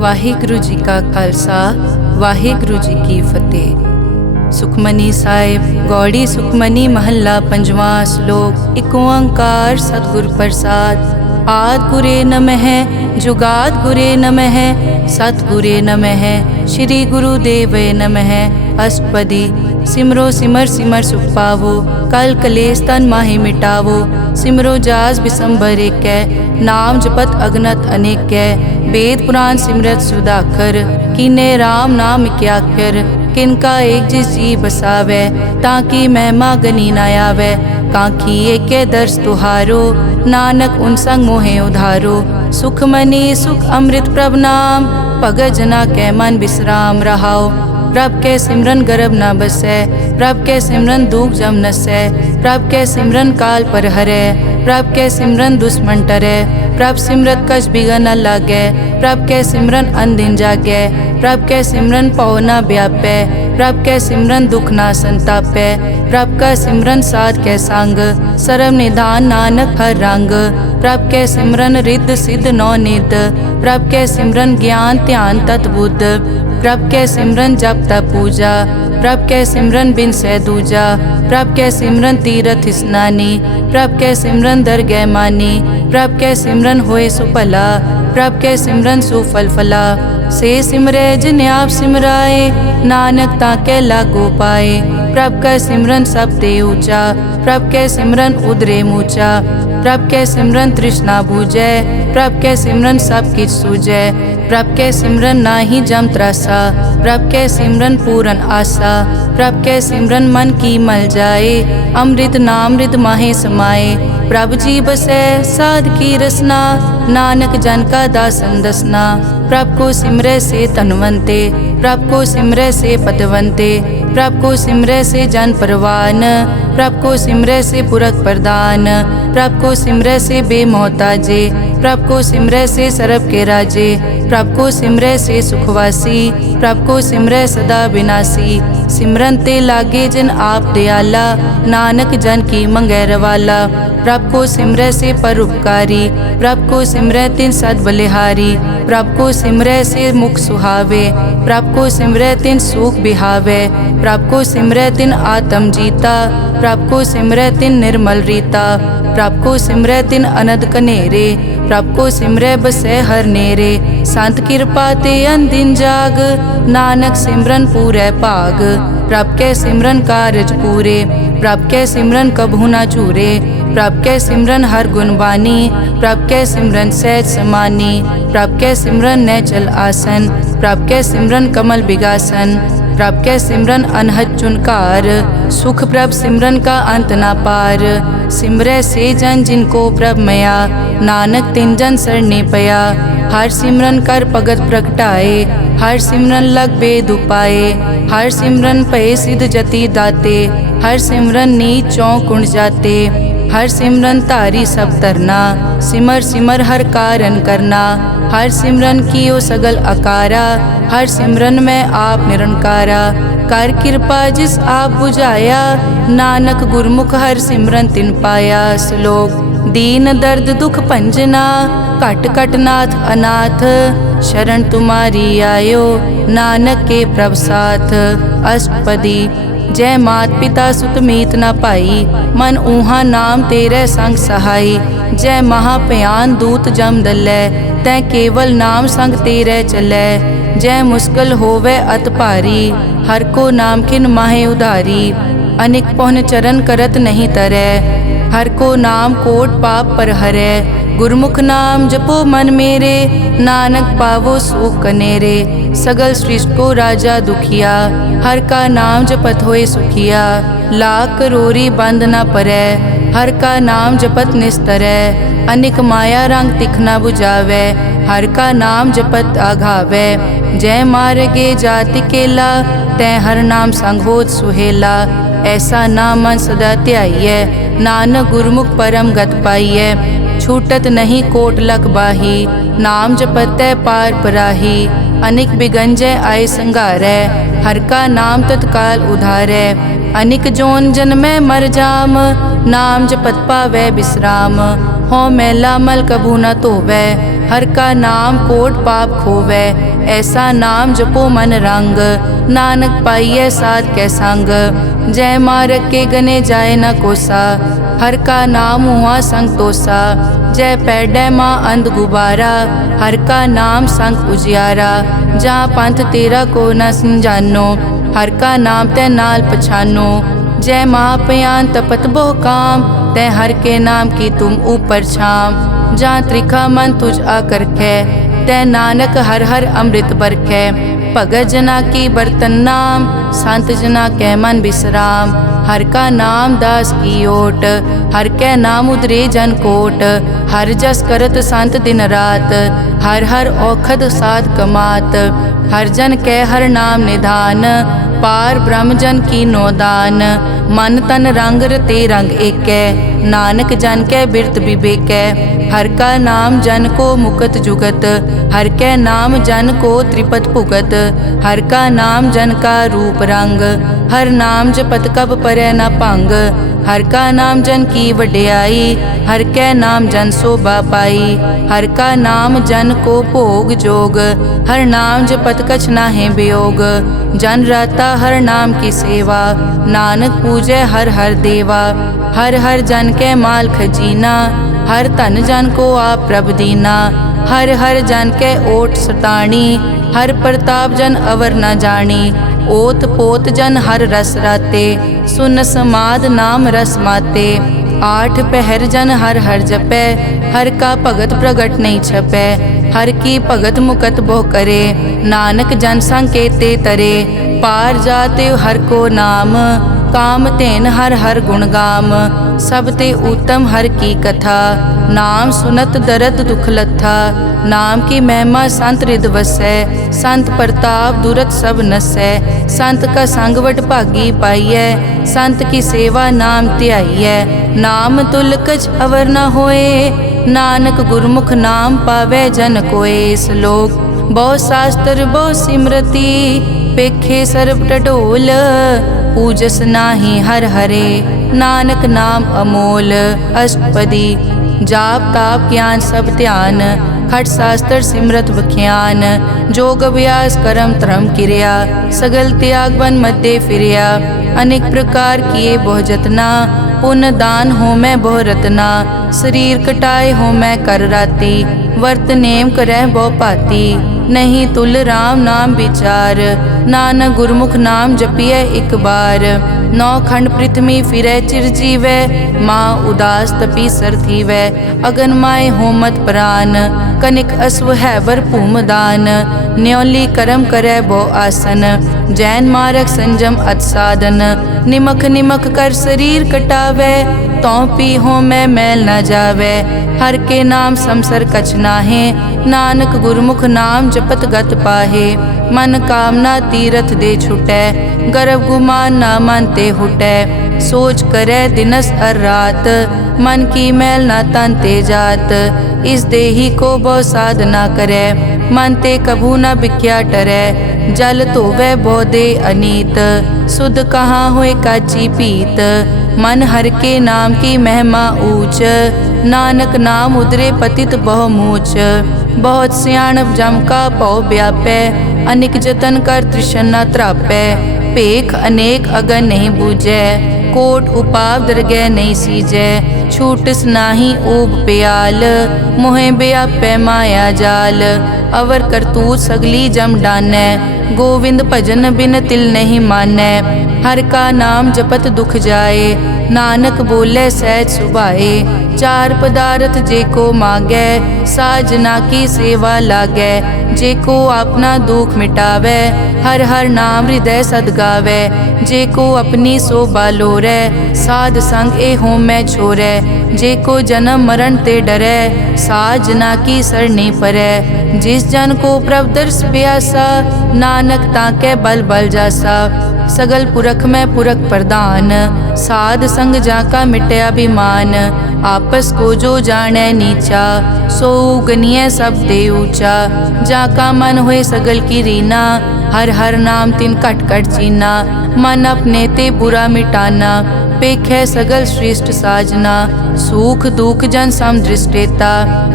ਵਾਹਿਗੁਰੂ ਜੀ ਕਾ ਖਾਲਸਾ ਵਾਹਿਗੁਰੂ ਜੀ ਕੀ ਫਤਿਹ। ਸੁਖਮਨੀ ਸਾਹਿਬ ਗੌੜੀ ਸੁਖਮਨੀ ਮਹੱਲਾ ਪੰਜਵਾਂ ਸ਼ਲੋਕ। ਇੱਕ ਓੰਕਾਰ ਸਤਿਗੁਰ ਪ੍ਰਸਾਦ। ਆਦਿ ਗੁਰੇ ਨਮః ਜੁਗਾਦਿ ਗੁਰੇ ਨਮঃ ਸਤਿਗੁਰੇ ਨਮঃ ਸ਼੍ਰੀ ਗੁਰੂ ਦੇਵੇ ਨਮঃ। ਅਸ਼ਟਪਦੀ। ਸਿਮਰੋ ਸਿਮਰ ਸਿਮਰ ਸੁਖ ਪਾਵੋ ਕਲ ਕਲੇਸ਼ ਤਨ ਮਾਹਿ ਮਿਟਾਵੋ। ਸਿਮਰੋ ਜਾਸ ਬਿਸੰਬਰ ਏਕੈ ਨਾਮ ਜਪਤ ਅਗਨਤ ਅਨੇਕੈ। वेद पुराण सिमरत सुधाकर कीने राम नाम क्याकर। किनका एक जिस जी बसावै ताकि महिमा गनी न आवै। कांखी एक दर्श तुहारो नानक उन संग मोहे उधारो। सुख मनी सुख अमृत प्रभ नाम भगत जना कै मन विश्राम रहाओ। प्रभ के सिमरन गर्भ न बसै प्रभ के सिमरन दुख जम नसै। प्रभ के सिमरन काल पर हरै प्रभ के सिमरन दुश्मन टरै। प्रभ सिमरत कछ बिगन न लागै प्रभ के सिमरन अनदिन जागै। प्रभ के सिमरन पौ न व्यापै प्रभ के सिमरन दुख न संतापै। प्रभ का सिमरन साध के संग सर्व निधान नानक हर रंग। प्रभ के सिमरन रिद्ध सिद्ध नौ निध प्रभ के सिमरन ज्ञान ध्यान तत् बुद्ध। प्रभ के सिमरन जप तप पूजा प्रभ के सिमरन बिन सै दूजा। प्रभ के सिमरन तीरथ स्नानी प्रभ के सिमरन दरगह मानी। प्रभ के सिमरन होए सुफला प्रभ के सिमरन सुफल फला। से सिमरै जिन आप सिमराए नानक ताके लागो पाए। प्रभ का सिमरन सब ते ऊंचा प्रभ के सिमरन उदरे मूचा। प्रभ के सिमरन तृष्णा बूझै प्रभ के सिमरन सब किछ सूझै। प्रभ के सिमरन नाही जम त्रासा प्रभ के सिमरन पूरन आसा। प्रभ के सिमरन मन की मल जाए अमृत नामृत माहे समाए। प्रभ जी बसै साध की रसना नानक जन का दासन दसना। प्रभ को सिमरै से तनवंते प्रभ को सिमरै से पतवंते। प्रभ को सिमरै से जन परवान प्रभ को सिमरै से पुरख प्रदान। प्रभ को सिमरै से बेमोहताजे प्रभ को सिमरै से सरब के राजे। प्रभ को सिमरै से सुखवासी प्रभ को सिमरै सदा विनाशी। सिमरन ते लागे जिन आप दयाला नानक जन की मंगै रवाला। प्रभ को सिमरै से परोपकारी प्रभ को सिमरै तिन सद बलिहारी। प्रभ को सिमरै से मुख सुहावे प्रभ को सिमरै तिन सुख बिहावे। प्रभ को सिमरै तिन आत्म जीता प्रभ को सिमरै तिन निर्मल रीता। प्रभ को सिमरै तिन अनद कनेरे प्रभ को सिमरै बसै हर नेरे। संत कृपा ते अनदिन जाग नानक सिमरन पूरै भाग। प्रभ के सिमरन कारज पूरे प्रभ के सिमरन कभू न चूरे। प्रभ के सिमरन हर गुण बानी प्रभ के सिमरन सहज समानी। प्रभ के सिमरन नैचल आसन प्रभ के सिमरन कमल बिगासन। प्रभ के सिमरन अनहद चुनकार सुख प्रभ सिमरन का अंत ना पार। सिमरै से जन जिनको प्रभ मया नानक तिन जन सरने पया। हर सिमरन कर भगत प्रगटाए हर सिमरन लग बेद उपाए। हर सिमरन पए सिद्ध जति दाते हर सिमरन नीच चौं कुंड जाते। हर सिमरन धारी सब तरना सिमर सिमर हर कारण करना। हर सिमरन कियो सगल अकारा हर सिमरन में आप निरंकारा। कर कृपा जिस आप बुझाया नानक गुरमुख हर सिमरन तिन पाया। श्लोक। दीन दर्द दुख भंजना घट घट नाथ अनाथ। शरण तुम्हारी आयो नानक के प्रभ साथ। अष्टपदी। जय मात पिता सुत मीत न पाई मन ऊहा नाम तेरे संग सहाई। जय महाभयान दूत जम दलै तै केवल नाम संग तेरे चलै। जय मुश्किल होवे अत भारी हर को नाम खिन माहे उधारी। अनिक पौन चरण करत नहीं तरै हर को नाम कोट पाप पर हरै। गुरमुख नाम जपो मन मेरे नानक पावो सुख कनेरे। सगल सृष्टि को राजा दुखिया हर का नाम जपत होए सुखिया। लाख करोरी बंद न परै हर का नाम जपत निस्तरै। अनिक माया रंग तिखना बुझावै हर का नाम जपत आघावै। जय मार्गे जाति केला तै हर नाम संग होत सुहेला। ऐसा नाम मन सदा ध्याइयै नानक गुरमुख परम गत पाइयै। छूटत नहीं कोट लख बाही नाम जपतै पार पराही। अनिक बिगंजय आय संगारै हर का नाम तत्काल उधारै। अनिक जोन जन्मै मर जाम नाम जपत पावै विश्राम। हों मैला मल कभू न धोवै। हर का नाम कोट पाप खोवै। ऐसा नाम जपो मन रंग, नानक पाइयै साध कै संग। जय मारग के गने जाए न कोसा, हर का नाम हुआ संग तोसा। जय पैडै माँ अंध गुबारा, हर का नाम संग उजियारा। जहाँ पंथ तेरा को न समझानो, हर का नाम तै नाल पछानो। जय महापयान तपत बहु काम, तै हर के नाम की तुम ऊपर छाम। जहाँ त्रिखा मन तुझ आकर कै, तै नानक हर हर अमृत बरखै। भगत जना की बर्तन नाम, संत जना कै मन विश्राम। हर का नाम दास की ओट, हर कै नाम उदरे जन कोट। हर जस करत संत दिन रात, हर हर औखद साध कमात। हर जन कै हर नाम निधान, पार ब्रह्म जन की नोदान। मन तन रंग रते रंग एकै, नानक जन कै बिरत विवेकै। हर का नाम जन को मुकत जुगत, हर कै नाम जन को त्रिपत भुगत। हर का नाम जन का रूप रंग, हर नाम जपत कब परै न भंग। हर का नाम जन की वड्याई, हर कै नाम जन शोभा पाई। हर का नाम जन को भोग जोग, हर नाम जपत कछ नाहि वियोग। जन राता हर नाम की सेवा, नानक पूजै हर हर देवा। हर हर जन कै माल खजीना, हर धन जन को आप प्रभ दीना। हर हर जन कै ओट सताणी, हर प्रताप जन अवर न जानी। ओत पोत जन हर रस राते, सुन समाद नाम रस माते। आठ पहर जन हर हर जपै, हर का भगत प्रगट नहीं छपै। हर की भगत मुकत बहु करे, नानक जन संग केते तरे। पार जाते हर को नाम, काम तेन हर हर गुण गाम। सब ते उत्तम हर की कथा, नाम सुनत दरद दुख लथा। नाम की महिमा संत रिद वसै, संत प्रताप दुरत सब नसै। संत का संग वड भागी पाइयै, संत की सेवा नाम ध्याइयै। नाम तुल कछ अवर न होए, नानक गुरमुख नाम पावै जन कोए। श्लोक बहु शास्त्र बहु सिमरति, पेखे सर्ब टटोल। पूजस नाही हर हरे, नानक नाम अमोल। अष्टपदी जाप ताप ज्ञान सब ध्यान, खट शास्त्र सिमरत बख्यान। जोग अभ्यास करम धर्म क्रिया, सगल त्याग बन मध्य फिरिया। अनेक प्रकार किए बहु जतना, पुण्य दान हो मैं बहु रतना। शरीर कटाए हो मैं कर राती, वर्त नेम करह बहु पाती। नहीं तुल राम नाम विचार, नानक गुरमुख नाम जपिए एक बार। नौ खंड पृथ्वी फिरै चिर जीवै, माँ उदास तपी सर थीवै। अगन माय होमत प्राण, कनिक अश्व है वर भूमदान। न्योली करम करै बहु आसन, जैन मारक संजम अत साधन। निमक निमक कर शरीर कटावै, तौ पी हो मैं मैल न जावै। हर के नाम समसर कछ नाहे, नानक गुरमुख नाम जपत गत पाहे। मन कामना तीरथ दे छुटै, गर्भ गुमान ना मन ते हुटै। सोच करै दिनस अर रात, मन की मैल ना तन ते जात। इस देही को बहु साधना करै, मन ते कभू न बिख्या टरै। जल धोवै बहु दे अनीत, सुध कहाँ होए काची पीत। मन हर के नाम की महिमा ऊंच, नानक नाम उदरे पतित बहु मूच। बहुत सियाणप जम का पौ व्यापै, अनिक जतन कर तृष्णा त्रापै। पेख अनेक अगन नहीं बूझै, कोट उपाव दरगह नहीं सीजै। छूटस नाही ऊब प्याल, मोहे व्यापै माया जाल। अवर करतूत सगली जम डानै, गोविंद भजन बिन तिल नहीं मानै। हर का नाम जपत दुख जाए, नानक बोले सहज सुभाए। चार पदार्थ जे को मांगै, साजना की सेवा लागै। जे को अपना दुख मिटावै, हर हर नाम हृदय सद गावै। जे को अपनी शोभा लोरै, साध संग ए होमै छोरै। जे को जन्म मरण ते डरै, साजना की सरनी परै। जिस जन को प्रभ दर्श प्यासा, नानक ताकै बल बल जासा। सगल पुरख में पुरख प्रधान, साध संग जाका मिटया अभिमान। आपस को जो जाने नीचा, सो गनिय सब दे ऊंचा। जाका मन होए सगल की रीना, हर हर नाम तिन कट कट चीना। मन अपने ते बुरा मिटाना, पेखै सगल श्रेष्ठ साजना, सुख दुख जन सम दृष्टेता।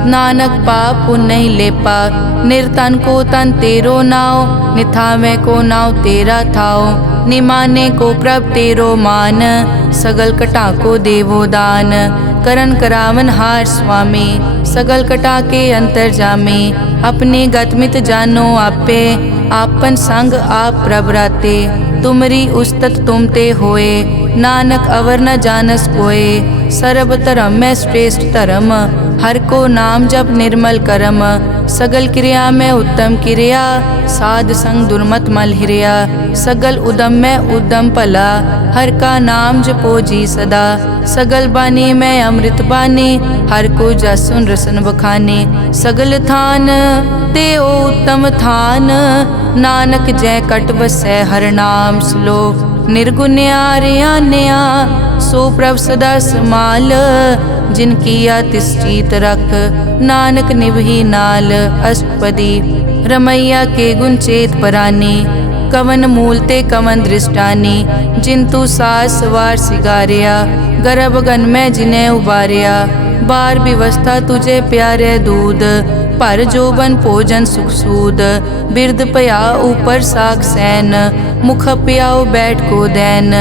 नानक पाप पुण्य नहीं लेपा, निर्तन को तन तेरो नाव। निथावे को नाव तेरा थाओ, निमाने को प्रभ तेरो मान। सगल कटा को देवो दान, करन करावन हार स्वामी। सगल कटा के अंतर जामे, अपने गतमित जानो आपे। आपन संग आप प्रभ राते, तुमरी उस्तत तुम ते होए। नानक अवर न जानस कोए, सर्ब धर्म में श्रेष्ठ धर्म। हर को नाम जप निर्मल करम, सगल क्रिया में उत्तम क्रिया। साध संग दुर्मत मल हिरिया, सगल उदम में उद्दम भला। हर का नाम जपो जी सदा, सगल बानी में अमृत बानी। हर को जस सुन रसन बखाने, सगल थान देओ उत्तम थान। नानक जय कट बसै हर नाम श्लोक। निर्गुण्या रियान्या सो प्रभ सदा समाल। जिन किया तिस चीत रख, नानक निभही नाल। अष्टपदी रमैया के गुण चेत परानी, कवन मूल ते कवन दृष्टानी। जिंतु सास सवार सिगारिया, गर्भ गन में जिन्हें उबारिया। बार व्यवस्था तुझे प्यारे दूध, पर जोबन भोजन सुख सूद। बिरद पया ऊपर साख सैन, मुख प्याओ बैठ को दैन।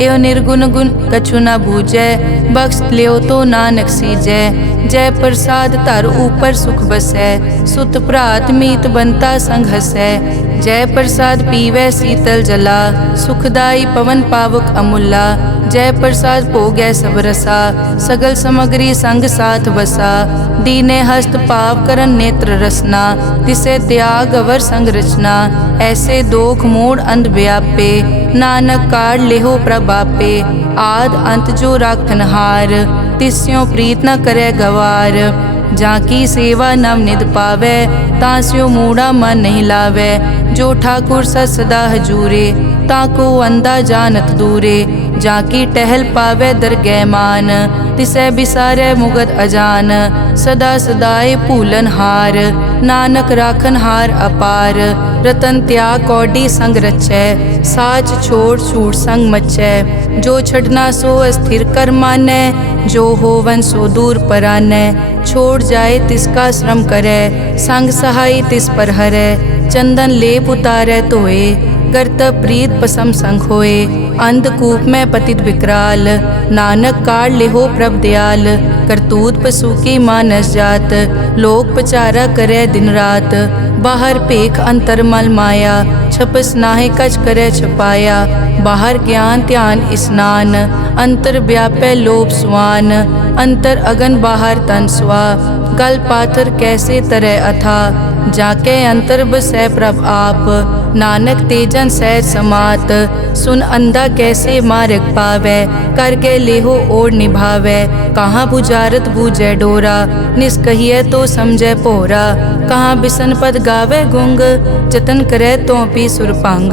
एव निर्गुण गुण कछु न बूझै, बख्श लियो तो नानक सीजै। जय प्रसाद धर ऊपर सुख बसै, सुत भ्रात मीत बनता संग हसै। जय प्रसाद पीवै शीतल जला, सुखदाई पवन पावक अमूला। जय प्रसाद भोगै सब रसा, सगल समग्री संग साथ बसा। दीने हस्त पाव करन नेत्र रसना, तिसे त्याग अवर संग रचना। ऐसे दोख मूढ़ अंध व्यापे, नानक काढ़ लेहो प्रभापे। आद अंत जो राखनहार, तिस्यों प्रीत न करे गवार। जाकी सेवा नव निध पावै, तास्यो मूढ़ा मन नहीं लावै। जो ठाकुर सदा हजूरे, ताको अंधा जानत दूरे। जाकी टहल पावै दरगह मान, तिसै बिसारै मुगद अजान। सदा सदाए भूलन हार, नानक राखन हार अपार। रतन त्याग कौडी संग रचै, साच छोड़ छूट संग मचै। जो छड़ना सो अस्थिर कर मानै, जो होवन सो दूर परानै। छोड़ जाए तिसका श्रम करै, संग सहाय तिस पर हरै। चंदन लेप उतारै धोए, करतब प्रीत पसम संग होए। अंधकूप में पतित विकराल, नानक काढ़ लेहो प्रभ दयाल। करतूत पशु की मानस जात, लोक पचारा करे दिन रात। बाहर पेख अंतर मल माया, छपस नाहे कच करे छपाया। बाहर ज्ञान ध्यान स्नान, अंतर व्यापै लोभ स्वान। अंतर अगन बाहर तन स्वा, गल पाथर कैसे तरह अथा। जाके अंतर बसै प्रभ आप, नानक तेजन सैर समात। सुन अंधा कैसे मार्ग पावै, करके लेहो ओर निभावै। कहाँ बुझारत बूझै डोरा, निष्कहिए तो समझै पोरा। कहाँ बिसन पद गावे गुंग, जतन करे तो पी सुरपांग।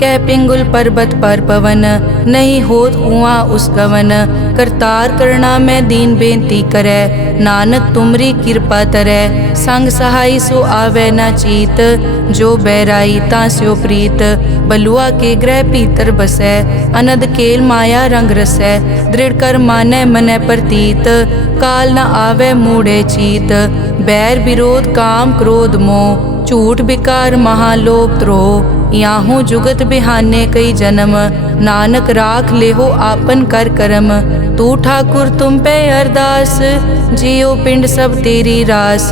कह पिंगुल पर्वत पर पवन, नहीं होत उआ उस गवन। करतार करना में दीन बेनती करे, नानक तुमरी कृपा तरै। संग सहाय सो आवे न चीत, जो बैराई तास्यो प्रीत। बलुआ के ग्रह भीतर बसै, अनद केल माया रंग रसै। दृढ़ कर मानै मनै प्रतीत, काल न आवे मूढ़े चीत। बैर विरोध काम क्रोध मोह, झूठ विकार महालोभ द्रोह। याहू जुगत बिहाने कई जन्म, नानक राख लेहो आपन कर करम। तू ठाकुर तुम पे अरदास, जियो पिंड सब तेरी रास।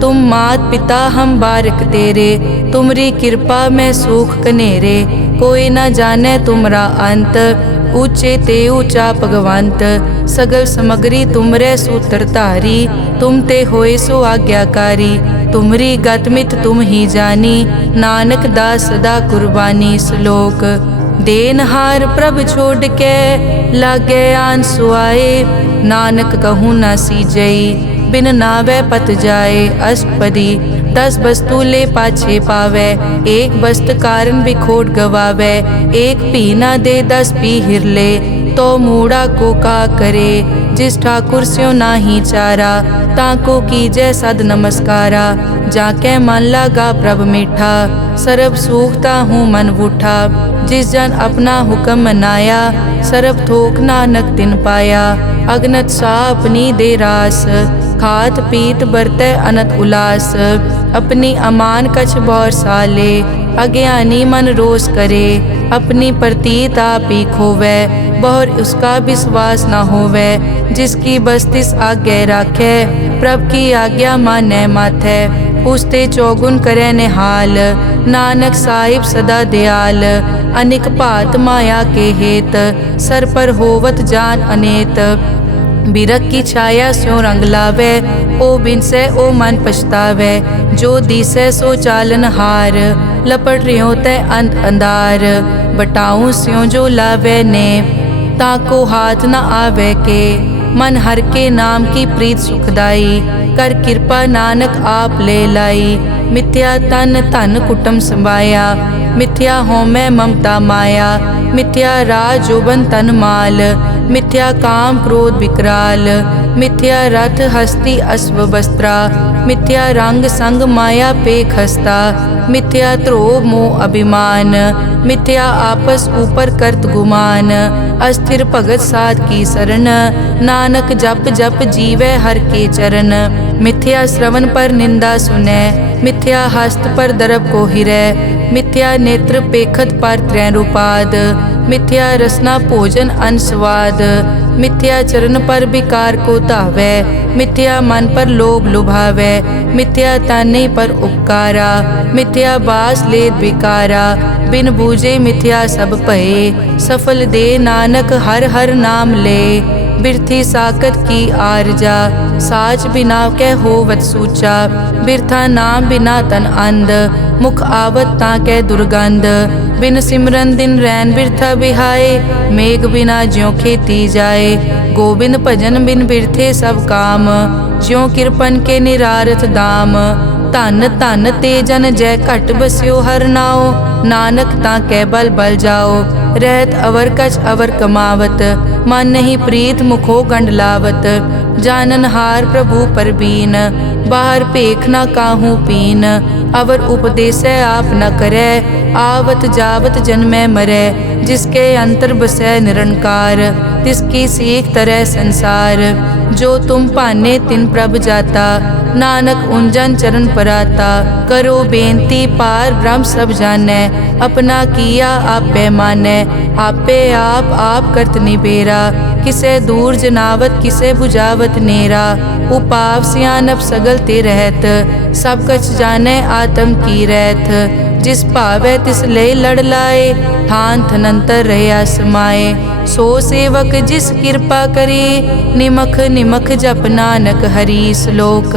तुम मात पिता हम बारिक तेरे, तुमरी कृपा में सुख कनेरे। कोई न जाने तुमरा अंत, ऊंचे ते ऊंचा भगवंत। सगल समग्री तुमरे सूत्रधारी, तुम ते होए सो आज्ञाकारी। तुमरी गतमित तुम ही जानी, नानक दास सदा कुर्बानी। श्लोक देनहार प्रभ छोड़ के, लागे आन सुआए। नानक कहूँ न सीजई, बिन नावे पत जाए। अष्टपदी 10 वस्तु ले पाछे पावे, एक वस्त कारण बिखोट गवावे। एक पी न दे 10 पी हिरले, तो मूढ़ा को का करे। जिस ठाकुर स्यो नाही चारा, ताको कीजै सद नमस्कारा। जाके मन लागा प्रभ मीठा, सरब सूखता हूँ मन बूठा। जिस जन अपना हुक्म मनाया, सरब थोक नानक तिन पाया। अगनत सा अपनी दे रास, खात पीत बरतै अनत उलास। अपनी अमान कछ बौर साले, अज्ञानी मन रोस करे। अपनी प्रतीत आप ही खोवै, बहुर उसका विश्वास न होवै। जिसकी बस्तिस आज्ञा राखै, प्रभ की आज्ञा मानै माथै। उसते चौगुन करे निहाल, नानक साहिब सदा दयाल। अनिक भात माया के हेत, सर पर होवत जान अनेत। बिरख की छाया स्यों रंग लावे, ओ बिनसे ओ मन पछतावे। जो दिसै सो चालन हार, लपट रियो तै अंत अंधार। बटाऊं स्यों जो लावे ने, ताको हाथ न आवे के। मन हर के नाम की प्रीत सुखदाई, कर कृपा नानक आप ले लाई। मिथ्या तन धन कुटुम संभाया, मिथ्या होमै ममता माया। मिथ्या राज जोबन तन माल, मिथ्या काम क्रोध विकराल। मिथ्या रथ हस्ती अश्व वस्त्रा, मिथ्या रंग संग माया पे खस्ता। मिथ्या ध्रोह मोह अभिमान, मिथ्या आपस ऊपर करत गुमान। अस्थिर भगत साध की शरण, नानक जप जप जीवै हर के चरण। मिथ्या श्रवण पर निंदा सुनै, मिथ्या हस्त पर दरब को हिरै। मिथ्या नेत्र पेखत पर त्रैन रूपाद, मिथ्या रसना भोजन अन स्वाद। मिथ्या चरण पर विकार को धावै, मिथ्या मन पर लोभ लुभावै। मिथ्या ताने पर उपकारा, मिथ्या बास लेत विकारा। बिन बूझे मिथ्या सब भये, सफल दे नानक हर हर नाम ले। बिरथी साकत की आरजा, साच बिना कै होवत सूचा। बिरथा नाम बिना तन अंध, मुख आवत ताकै दुर्गंध। बिन सिमरन दिन रैन बिरथा बिहाए, मेघ बिना ज्यों खेती जाए। गोबिंद भजन बिन बिरथे सब काम, ज्यों किरपन के निरारथ दाम। धन धन ते जन जय घट बस्यो हर नाओ, नानक ताकै बल बल जाओ। रहत अवर कछ अवर कमावत, मन नहीं प्रीत मुखो गंड लावत। जानन हार प्रभु परबीन, बाहर पेख न काहू पीन। अवर उपदेसै आप न करै, आवत जावत जन्मै मरै। जिसके अंतर बसै निरंकार, तिसकी सीख तरह संसार। जो तुम भाने तिन प्रभ जाता, नानक उंजन चरण पराता। करो बेनती पार ब्रह्म सब जानै, अपना किया आपे मानै। आपे आप करत निबेरा, किसे दूर जनावत किसे बुझावत नेरा। उपाव सियानप सगल ते रहत, सब कछ जानै आत्म की रहत। जिस भावै तिस ले लड़ लाए, थान थनंतर रहया समाए। सो सेवक जिस कृपा करी, निमख निमख जप नानक हरि श्लोक।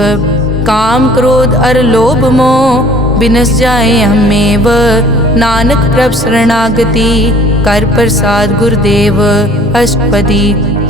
काम क्रोध अर लोभ मोह, बिनस जाए हमेव। नानक प्रभ शरणागति, कर प्रसाद गुरुदेव। अष्टपदी।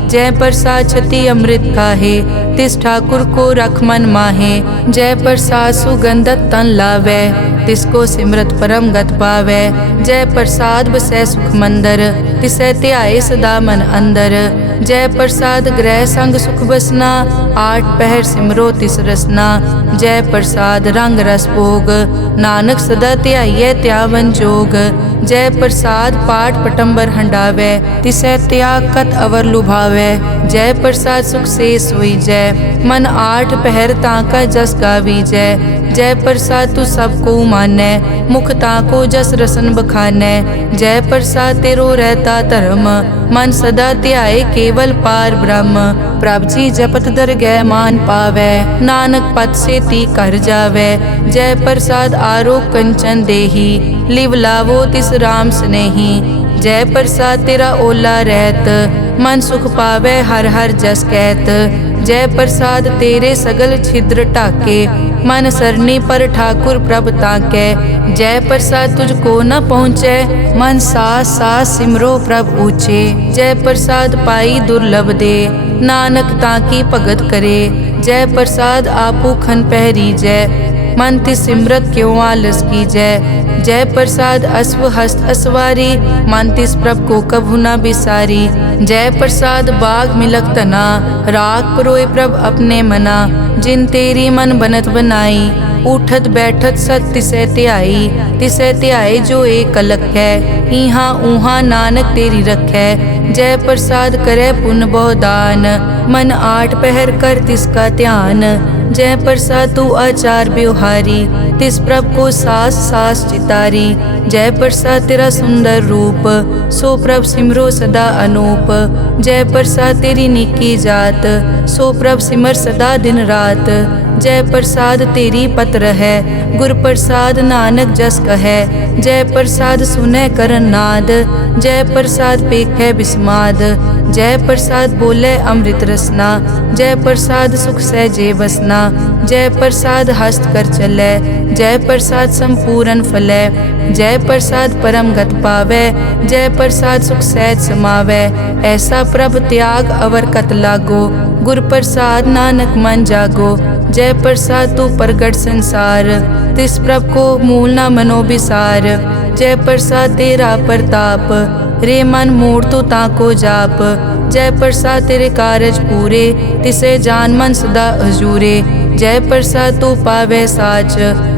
जय प्रसाद छति अमृत खाहे, तिस ठाकुर को रख मन माहे। जय प्रसाद सुगंधत तन लावै, तिसको सिमरत परम गत पावै। जय प्रसाद बसै सुख मंदर, तिसै ध्याए सदा मन अंदर। जय प्रसाद ग्रह संग सुख बसना, आठ पहर सिमरो तिस रसना। जय प्रसाद रंग रस भोग, नानक सदा ध्याइयै त्यावन जोग। जय प्रसाद पाठ पटंबर हंडावै, तिसै त्याग कत अवर लुभावै। जय प्रसाद सुख से सोई जय, मन आठ पहर ताका जस गावी जय। जय प्रसाद तू सबको मानै, मुख ताको जस रसन बखानै। जय प्रसाद तेरो रहता धर्म, मन सदा ध्याए केवल पार ब्रह्म। प्रभ जी जपत दरगह मान पावै, नानक पत से ती कर जावै। जय प्रसाद आरोग कंचन देही, लिव लावो तिस राम स्नेही। जय प्रसाद तेरा ओला रहत, मन सुख पावै हर हर जस कहत। जय प्रसाद तेरे सगल छिद्र ढाके, मन सरनी पर ठाकुर प्रभ ताकै। जय प्रसाद तुझको न पहुँचै, मन सास सास सिमरो प्रभ ऊँचे। जय प्रसाद पाई दुर्लभ दे, नानक ताकी भगत करे। जय प्रसाद आपू खन पहरी जय मन तिस सिमरत क्यों आलस की जय प्रसाद अश्व हस्त असवारी मन तिस प्रभ को कभु न बिसारी। जय प्रसाद बाग मिलक तना राग परोए प्रभ अपने मना जिन तेरी मन बनत बनाई उठत बैठत सत तिसै त्याई जो एक अलग है इहाँ ऊहाँ नानक तेरी रखै। जय प्रसाद करे पुन बहुदान मन आठ पहर कर तिसका ध्यान। जय प्रसाद तू आचार व्यवहारी तिस प्रभ को सास सास चितारी। जय प्रसाद तेरा सुंदर रूप सो प्रभ सिमरो सदा अनूप। जय प्रसाद तेरी निकी जात सो प्रभ सिमर सदा दिन रात। जय प्रसाद तेरी पत्र है गुर प्रसाद नानक जस कहे। जय प्रसाद सुने करन नाद जय प्रसाद पेखै बिस्माद। जय प्रसाद बोले अमृत रसना जय प्रसाद सुख सहजे बसना। जय प्रसाद हस्त कर चले जय प्रसाद संपूर्ण फलै। जय प्रसाद परम गत पावै जय प्रसाद सुख सहज समावै। ऐसा प्रभ त्याग अवर कत लागो गुर प्रसाद नानक मन जागो। जय प्रसाद तू प्रगट संसार तिस प्रभ को मूल न मनो बिसार। जय प्रसाद तेरा प्रताप रे मन मूड तो ताको जाप। जय प्रसाद तेरे कारज पूरे तिसे जान मन सदा हजूरे। जय प्रसाद तू पावे साच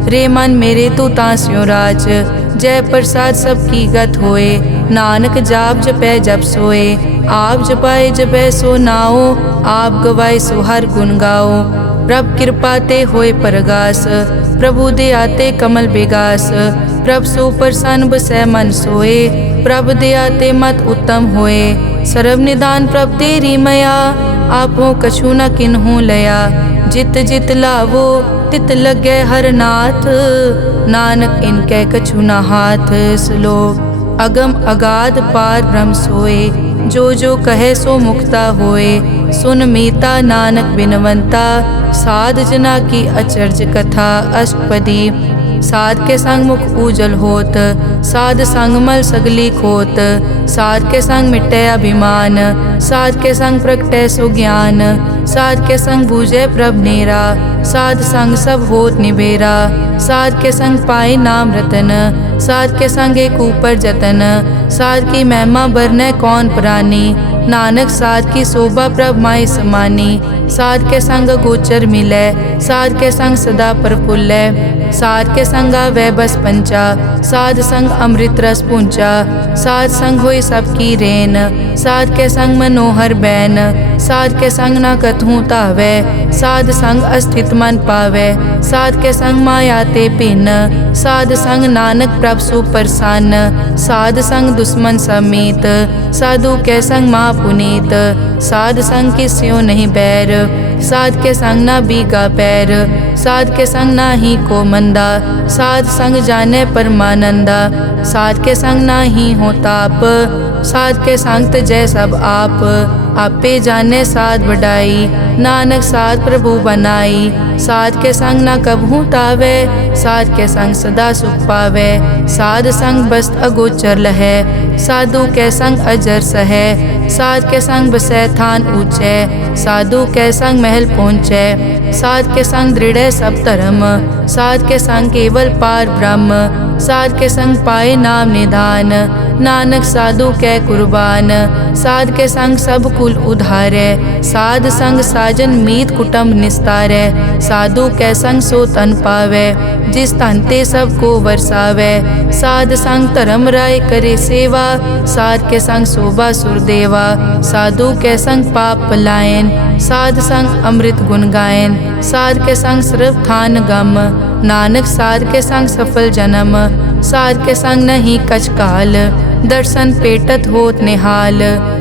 रे मन मेरे तू तास्यो राज। जय प्रसाद सबकी गत होए नानक जाप जपै जप सोए। आप जपाए जपै सो नाओ आप गवाए सो हर गुण गाओ। प्रभ कृपा ते होए परगास प्रभु दे आते कमल बेगास। प्रभ सो प्रसन्न बसै मन सोए प्रभ दे आते मत उत्तम होए। सर्व निदान प्रभ तेरी मया आपो कछु न किन्हू लया। जित जित लावो तित लगे हर नाथ नानक इनके कछु न हाथ। श्लोक अगम अगाध पार ब्रह्म सोए जो कहे सो मुक्ता होए। सुन मीता नानक बिनवंता साध जना की अचर्ज कथा। अष्टपदी साध के संग मुख उजल होत साध संग मल सगली खोत। साध के संग मिटे अभिमान साध के संग प्रगटे सो ज्ञान। साध के संग बूझे प्रभ नेरा साध संग सब होत निबेरा। साध के संग पाए नाम रतन साध के संग एक ऊपर जतन। साध की महिमा बरने कौन प्राणी नानक साध की शोभा प्रभ माई समानी। साध के संग गोचर मिले साध के संग सदा प्रफुल्लै। साध के संग आवे बस पंचा साध संग अमृत रस पूंचा। साध संग होई सबकी रेन साध के संग मनोहर बैन। साध के संग न कथूं तावे साध संग अस्थित मन पावे। साध के संग माया ते पिन साध संग नानक प्रभ सुप्रसन्न। साध संग दुश्मन समीत साधु के संग माँ पुनीत। साध संग किस्यों नहीं बैर साध के संग ना बीगा पैर। साध के संग ना ही को मंदा साध संग जाने परमानंदा। साध के संग ना ही हो ताप साध के संग तजय सब आप। आपे जाने साध बढ़ाई नानक साध प्रभु बनाई। साध के संग ना कबहू तावे साध के संग सदा सुख पावे। साध संग बस्त अगोचर लहै साधु के संग अजर सहै। साध के संग बसै थान ऊंचे साधु के संग महल पहुँचै। साध के संग दृढ़ सब धर्म साध के संग केवल पार ब्रह्म। साध के संग पाए नाम निधान नानक साधु कै कुर्बान। साध के संग सब कुल उधारै साध संग साजन मीत कुटुंब निस्तारै। साधु कै संग सो तन पावै जिस तन ते सबको वरसावै। साध संग धर्म राय करे सेवा साध के संग शोभा सुरदेवा। साधु के संग पाप पलायन साध संग अमृत गुण गायन। साध के संग सर्व थान गम नानक साध के संग सफल जन्म। साध के संग नहीं कछ काल दर्शन पेटत होत निहाल।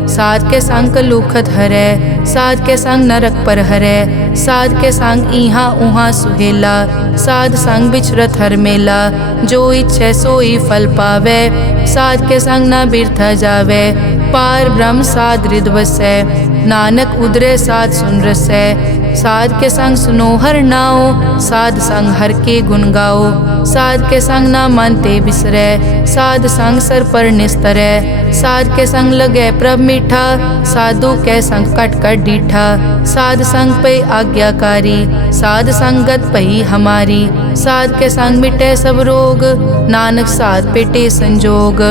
साध के संग लुखत हरै साध के संग नरक पर हरै। साध के संग इहाँ उहाँ सुहेला साध संग बिचरत हर मेला। जो इच्छे सोई फल पावे साध के संग न बिरथा जावे। पार ब्रह्म साध रिद वसै। नानक उदरे साध सुन रसै। साध के संग सुनो हर नाओ, साध संग हर के गुण गाओ। साध के संग ना मन ते बिसरै, साध संग सर पर निस्तरै। साध के संग लगै प्रभ मीठा, साधु के संग कट कट डीठा। साध संग पे आज्ञाकारी, साध संगत पई हमारी। साध के संग मिटे सब रोग, नानक साध पेटे संजोग।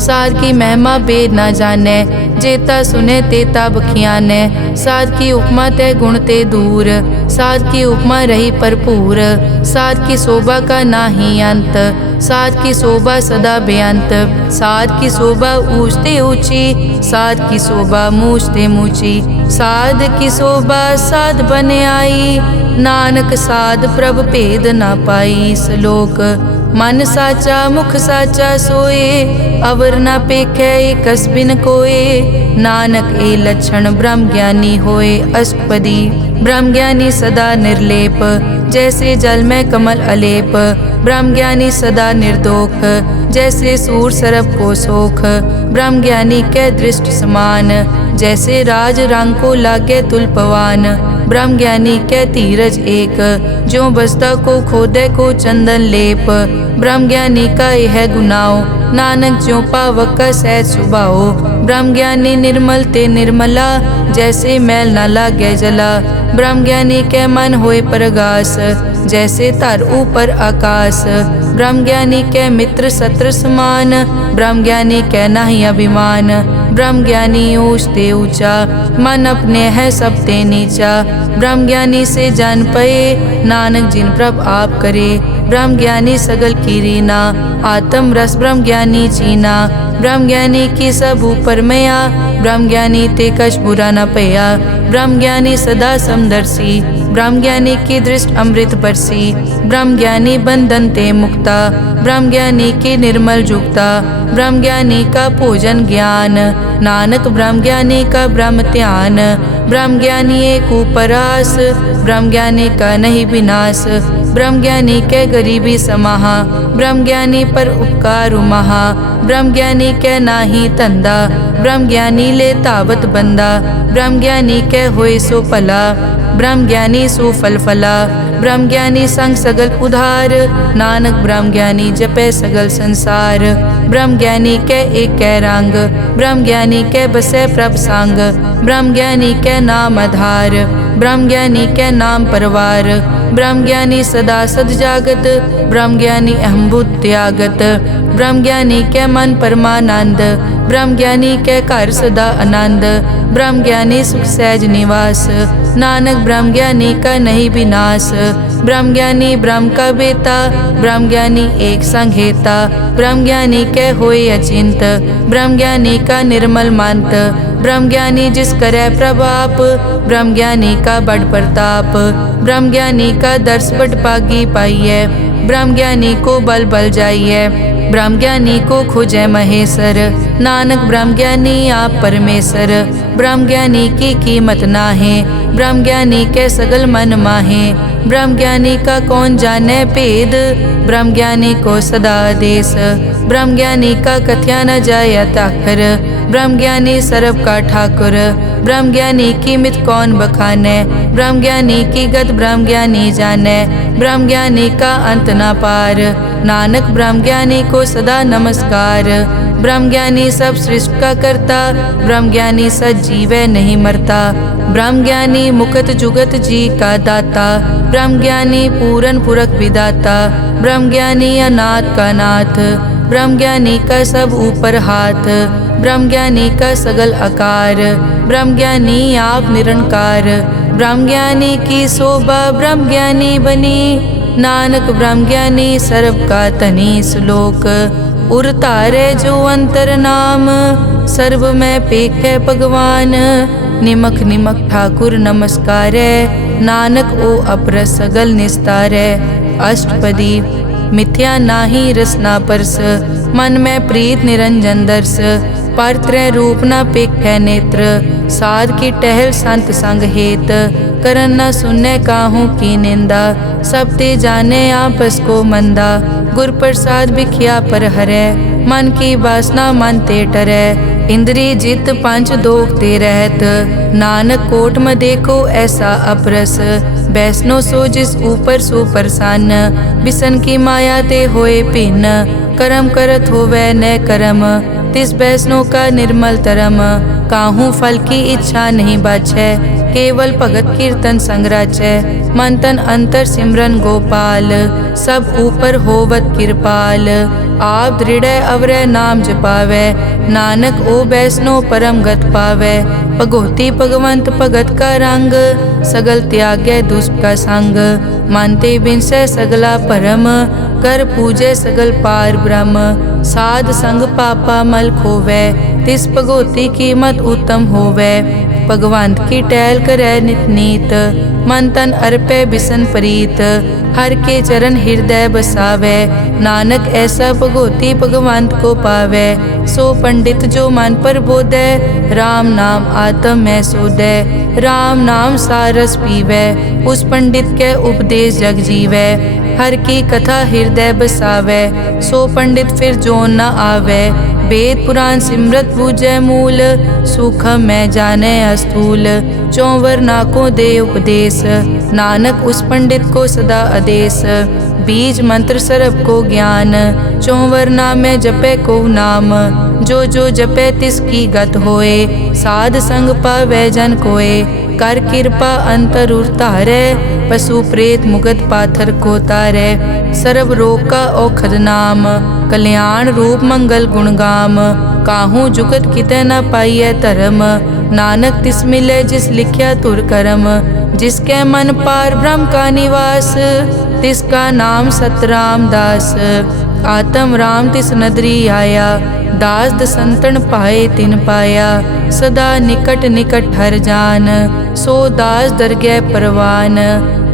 साध की महिमा बेद ना जाने, जेता सुने तेता बखियाने। साध की उपमा ते गुण ते दूर, साध की उपमा रही भरपूर। साध की शोभा का नाही अंत, साध की शोभा सदा बेअंत। साध की शोभा ऊंच ते ऊंची, साध की शोभा मूछ ते मूची। साध की शोभा साध बने आई, नानक साध प्रभ भेद ना पाई। श्लोक मन साचा मुख साचा सोए, अवर ना पेखै कस बिन कोए। नानक ए लक्षण ब्रह्म ज्ञानी होए। अष्टपदी ब्रह्म ज्ञानी सदा निर्लेप, जैसे जल में कमल अलेप। ब्रह्म ज्ञानी सदा निर्दोख, जैसे सूर सरब को सोख। ब्रह्म ज्ञानी के दृष्ट समान, जैसे राज रंग को लागे तुलपवान। ब्रह्म ज्ञानी के धीरज एक, जो बसता को खोदे को चंदन लेप। ब्रह्म ज्ञानी का यह गुनाओ, नानक ज्यों पावक का सहज सुभाओ। ब्रह्म ज्ञानी निर्मल ते निर्मला, जैसे मैल न लागे जला। ब्रह्म ज्ञानी के मन होए प्रगास, जैसे धर ऊपर आकाश। ब्रह्म ज्ञानी के मित्र शत्रु समान, ब्रह्म ज्ञानी के नाही अभिमान। ब्रह्म ज्ञानी ऊंच ते ऊंचा, मन अपने है सब ते नीचा। ब्रह्म ज्ञानी से जान पए, नानक जिन प्रभ आप करे। ब्रह्म ज्ञानी सगल की रीना, आत्म रस ब्रह्म ज्ञानी चीना। ब्रह्म ज्ञानी की सब ऊपर मया, ब्रह्म ज्ञानी ते कछ बुरा न पया। ब्रह्म ज्ञानी सदा समदर्शी, ब्रह्म ज्ञानी की दृष्ट अमृत बरसी। ब्रह्म ज्ञानी बंधन ते मुक्ता, ब्रह्म ज्ञानी की निर्मल जुक्ता। ब्रह्म ज्ञानी का पूजन ज्ञान, नानक ब्रह्म ज्ञानी का ब्रह्म ध्यान। ब्रह्म ज्ञानी एक उपरास, ब्रह्म ज्ञानी का नहीं विनाश। ब्रह्म ज्ञानी के गरीबी समाहा, ब्रह्म ज्ञानी पर उपकार महा। ब्रह्म ज्ञानी के नाही तंदा, ब्रह्म ज्ञानी ले तावत बंदा। ब्रह्म ज्ञानी के होए सो फला, ब्रह्म ज्ञानी सुफल फला। ब्रह्म ज्ञानी संग सगल उधार, नानक ब्रह्म ज्ञानी जपे सगल संसार। ब्रह्म ज्ञानी के एक कै रंग, ब्रह्म ज्ञानी के बसे प्रभ संग। ब्रह्म ज्ञानी के नाम आधार, ब्रह्म ज्ञानी के नाम परवार। ब्रह्म ज्ञानी सदा सद जागत, ब्रह्म ज्ञानी अहम भूत त्यागत। ब्रह्म ज्ञानी के मन परमानंद, ब्रह्म ज्ञानी के घर सदा आनंद। ब्रह्म ज्ञानी सुख सहज निवास, नानक ब्रह्म ज्ञानी का नहीं विनाश। ब्रह्म ज्ञानी ब्रह्म का बेता, ब्रह्म ज्ञानी एक संग हेता। ब्रह्म ज्ञानी के होए अचिंत, ब्रह्म ज्ञानी का निर्मल मंत। ब्रह्म ज्ञानी जिस करे प्रभाप, ब्रह्म ज्ञानी का बड़ प्रताप। ब्रह्म ज्ञानी का दर्श बड़ पागी पाइये, ब्रह्म ज्ञानी को बल बल जाइए। ब्रह्म ज्ञानी को खोजे महेश्वर, नानक ब्रह्म ज्ञानी आप परमेश्वर। ब्रह्म ज्ञानी की कीमत नाहे, ब्रह्म ज्ञानी के सगल मन माहे। ब्रह्म ज्ञानी का कौन जाने भेद, ब्रह्म ज्ञानी को सदा आदेश। ब्रह्म ज्ञानी का कथ्या न जाय ताकर, ब्रह्म ज्ञानी सर्व का ठाकुर। ब्रह्म ज्ञानी की मित कौन बखाने, ब्रह्म ज्ञानी की गत ब्रह्म ज्ञानी जाने। ब्रह्म ज्ञानी का अंत न पार, नानक ब्रह्म ज्ञानी को सदा नमस्कार। ब्रह्म ज्ञानी सब सृष्टि का करता, ब्रह्म ज्ञानी सजीवै नहीं मरता। ब्रह्म ज्ञानी मुकत जुगत जी का दाता, ब्रह्म ज्ञानी पूरन पुरख विदाता। ब्रह्म ज्ञानी अनाथ का नाथ, ब्रह्म ज्ञानी का सब ऊपर हाथ। ब्रह्म ज्ञानी का सगल आकार, ब्रह्म ज्ञानी आप निरंकार। ब्रह्म ज्ञानी की शोभा ब्रह्म ज्ञानी बनी, नानक ब्रह्म ज्ञानी सर्व का तनी। श्लोक उर तारे जो अंतर नाम, सर्व में पेखे भगवान। निमक निमक ठाकुर नमस्कारे, नानक ओ अपर सगल निस्तारे। अष्टपदी मिथ्या नाही रसना परस, मन में प्रीत निरंजन दर्श। पर त्रय रूप न पेखे नेत्र, साध की टहल संत संग हेत। करन न सुनने काहू की निंदा, सब ते जाने आपस को मंदा। गुर प्रसाद बिखिया पर हरै, मन की वासना मन ते टरै। इंद्री जित पंच दोख ते रहत, नानक कोट में देखो ऐसा अपरस। वैष्णो सो जिस ऊपर सो प्रसन्न, बिसन की माया ते होए भिन्न। कर्म करत होवै न कर्म, तिस वैष्णो का निर्मल तरम। काहू फल की इच्छा नहीं बाछै, केवल भगत कीर्तन संग राचै। मन तन अंतर सिमरन गोपाल, सब ऊपर होवत कृपाल। आप दृढ़ अवरै नाम जपावै, नानक ओ वैष्णो परम गत पावै। भगोती भगवंत भगत का रंग, सगल त्यागै दुष्ट का संग। मानते बिनसै सगला परम, कर पूजै सगल पार ब्रह्म। साध संग पापा मल खोवै, तिस भगोती कीमत उत्तम होवै। भगवंत की टहल करै नित नीत, मन तन अर्पै बिसन प्रीत। हर के चरण हृदय बसावै, नानक ऐसा भगोती भगवंत को पावै। सो पंडित जो मन पर बोधै, राम नाम आत्म में सोधै। राम नाम सारस पीवै, उस पंडित के उपदेश जग जीवै। हर की कथा हृदय बसावै, सो पंडित फिर जोन न आवै। वेद पुराण सिमरत बूझै मूल, सूखम मैं जाने अस्थूल। चौवर नाको दे उपदेश, नानक उस पंडित को सदा आदेश। बीज मंत्र सरब को ज्ञान, चौवर नामे जपे को नाम। जो जो जपे तिसकी गत होए, साध संग पावै जन कोए। कर कृपा अंतर उतारै, पशु प्रेत मुगत पाथर को तारै। सर्व रोग का औखद नाम, कल्याण रूप मंगल गुणगाम। काहू जुगत कितै न पाइयै धर्म, नानक तिस मिले जिस लिख्या तुर करम। जिसके मन पार ब्रह्म का निवास, तिसका नाम सतराम दास। आत्म राम तिस नदरी आया, दास दसंतन पाए तिन पाया। सदा निकट निकट हर जान, सो दास दरगह परवान।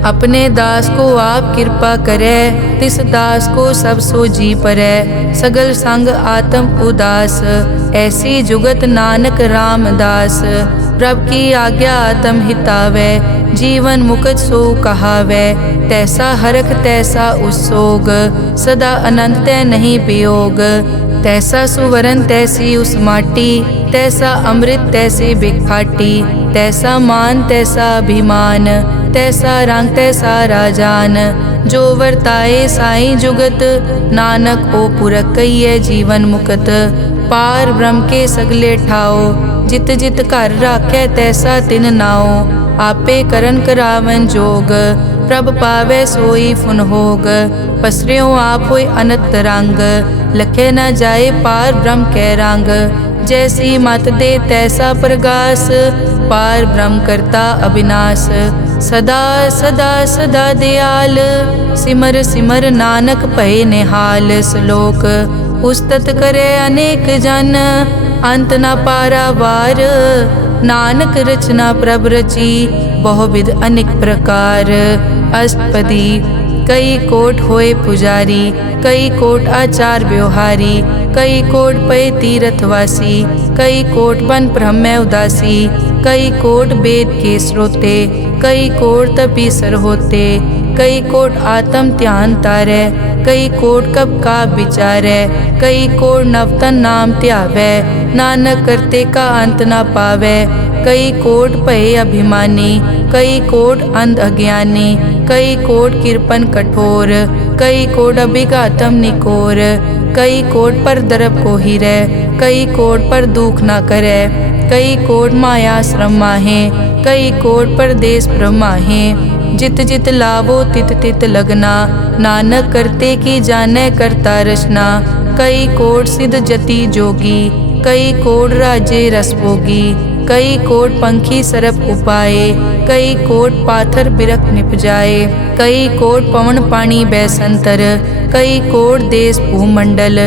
अपने दास को आप कृपा करे, तिस दास को सब सो जी परै। सगल संग आत्म उदास, ऐसी जुगत नानक रामदास। प्रभ की आज्ञा आत्म हितावै, जीवन मुकत सो कहावै। तैसा हरख तैसा उस्सोग, सदा अनंत तै नहीं वियोग। तैसा सुवरन तैसी उस माटी, तैसा अमृत तैसी बिखाटी। तैसा मान तैसा अभिमान, तैसा रंग तैसा राजान। जो वर्ताए साई जुगत, नानक ओ पुरख कहिए जीवन मुकत। पार ब्रह्म के सगले ठाओ, जित जित घर राखै तैसा तिन नाओ। आपे करन करावन जोग, प्रभ पावै सोई फुन होग। पसरियों आप होय अनंत रंग, लखे न जाए पार ब्रह्म कै रंग। जैसी मत दे तैसा प्रगास, पार ब्रह्म करता अविनाश। सदा सदा सदा दयाल, सिमर सिमर नानक भय निहाल। श्लोक उस्तत करे अनेक जन, अंत न पारावार। नानक रचना प्रभ रची, बहुविध अनेक प्रकार। अष्टपदी कई कोट होए पुजारी, कई कोट आचार व्यवहारी। कई कोट पय तीर्थवासी, कई कोट बन ब्रह्म उदासी। कई कोट वेद के श्रोते, कई कोट तपीसर होते। कई कोट आत्म ध्यान तारै, कई कोट कब का विचारै। कई कोट नवतन नाम ध्यावै, नानक करते का अंत न पावै। कई कोट भय अभिमानी, कई कोट अंध अज्ञानी। कई कोट कृपन कठोर, कई कोट अभिघातम निकोर। कई कोट पर दरब को हिरै, कई कोट पर दुख न करै। कई कोट माया श्रम माहे, कई कोट परदेश ब्रह्माहे। जित जित लावो तित तित लगना, नानक करते की जाने करता रचना। कई कोट सिद्ध जति जोगी, कई कोट राजे रस भोगी। कई कोट पंखी सरप उपाए, कई कोट पाथर बिरख निप जाए। कई कोट पवन पानी बैसंतर, कई कोट देश भूमंडल।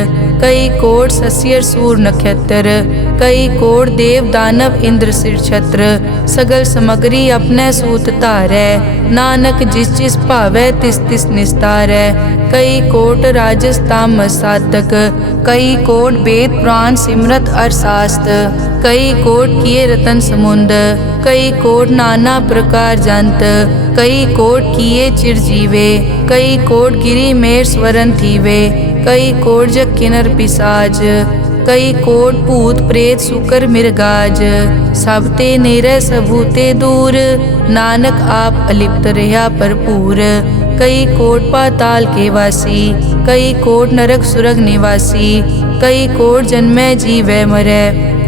कई कोट सस्यर सूर नक्षत्र, कई कोट देव दानव इंद्र सिर छत्र। सगल समग्री अपने सूत धारै, नानक जिस जिस भावै तिस तिस निस्तारै। कई कोट राजस तामस साधक, कई कोट वेद पुराण सिमरत अरशास्त्र। कई कोट किए रतन समुंद, कई कोट नाना प्रकार जंत। कई कोट किए चिरजीवे, कई कोट गिरी मेर स्वरन थीवे। कई कोट जग किन्नर पिसाज, कई कोट भूत प्रेत सुकर मिर्गाज। सब ते नेरे सबूते दूर, नानक आप अलिप्त रहा भरपूर। कई कोट पाताल के वासी, कई कोट नरक सुरग निवासी। कई कोट जन्मै जीवै मरै,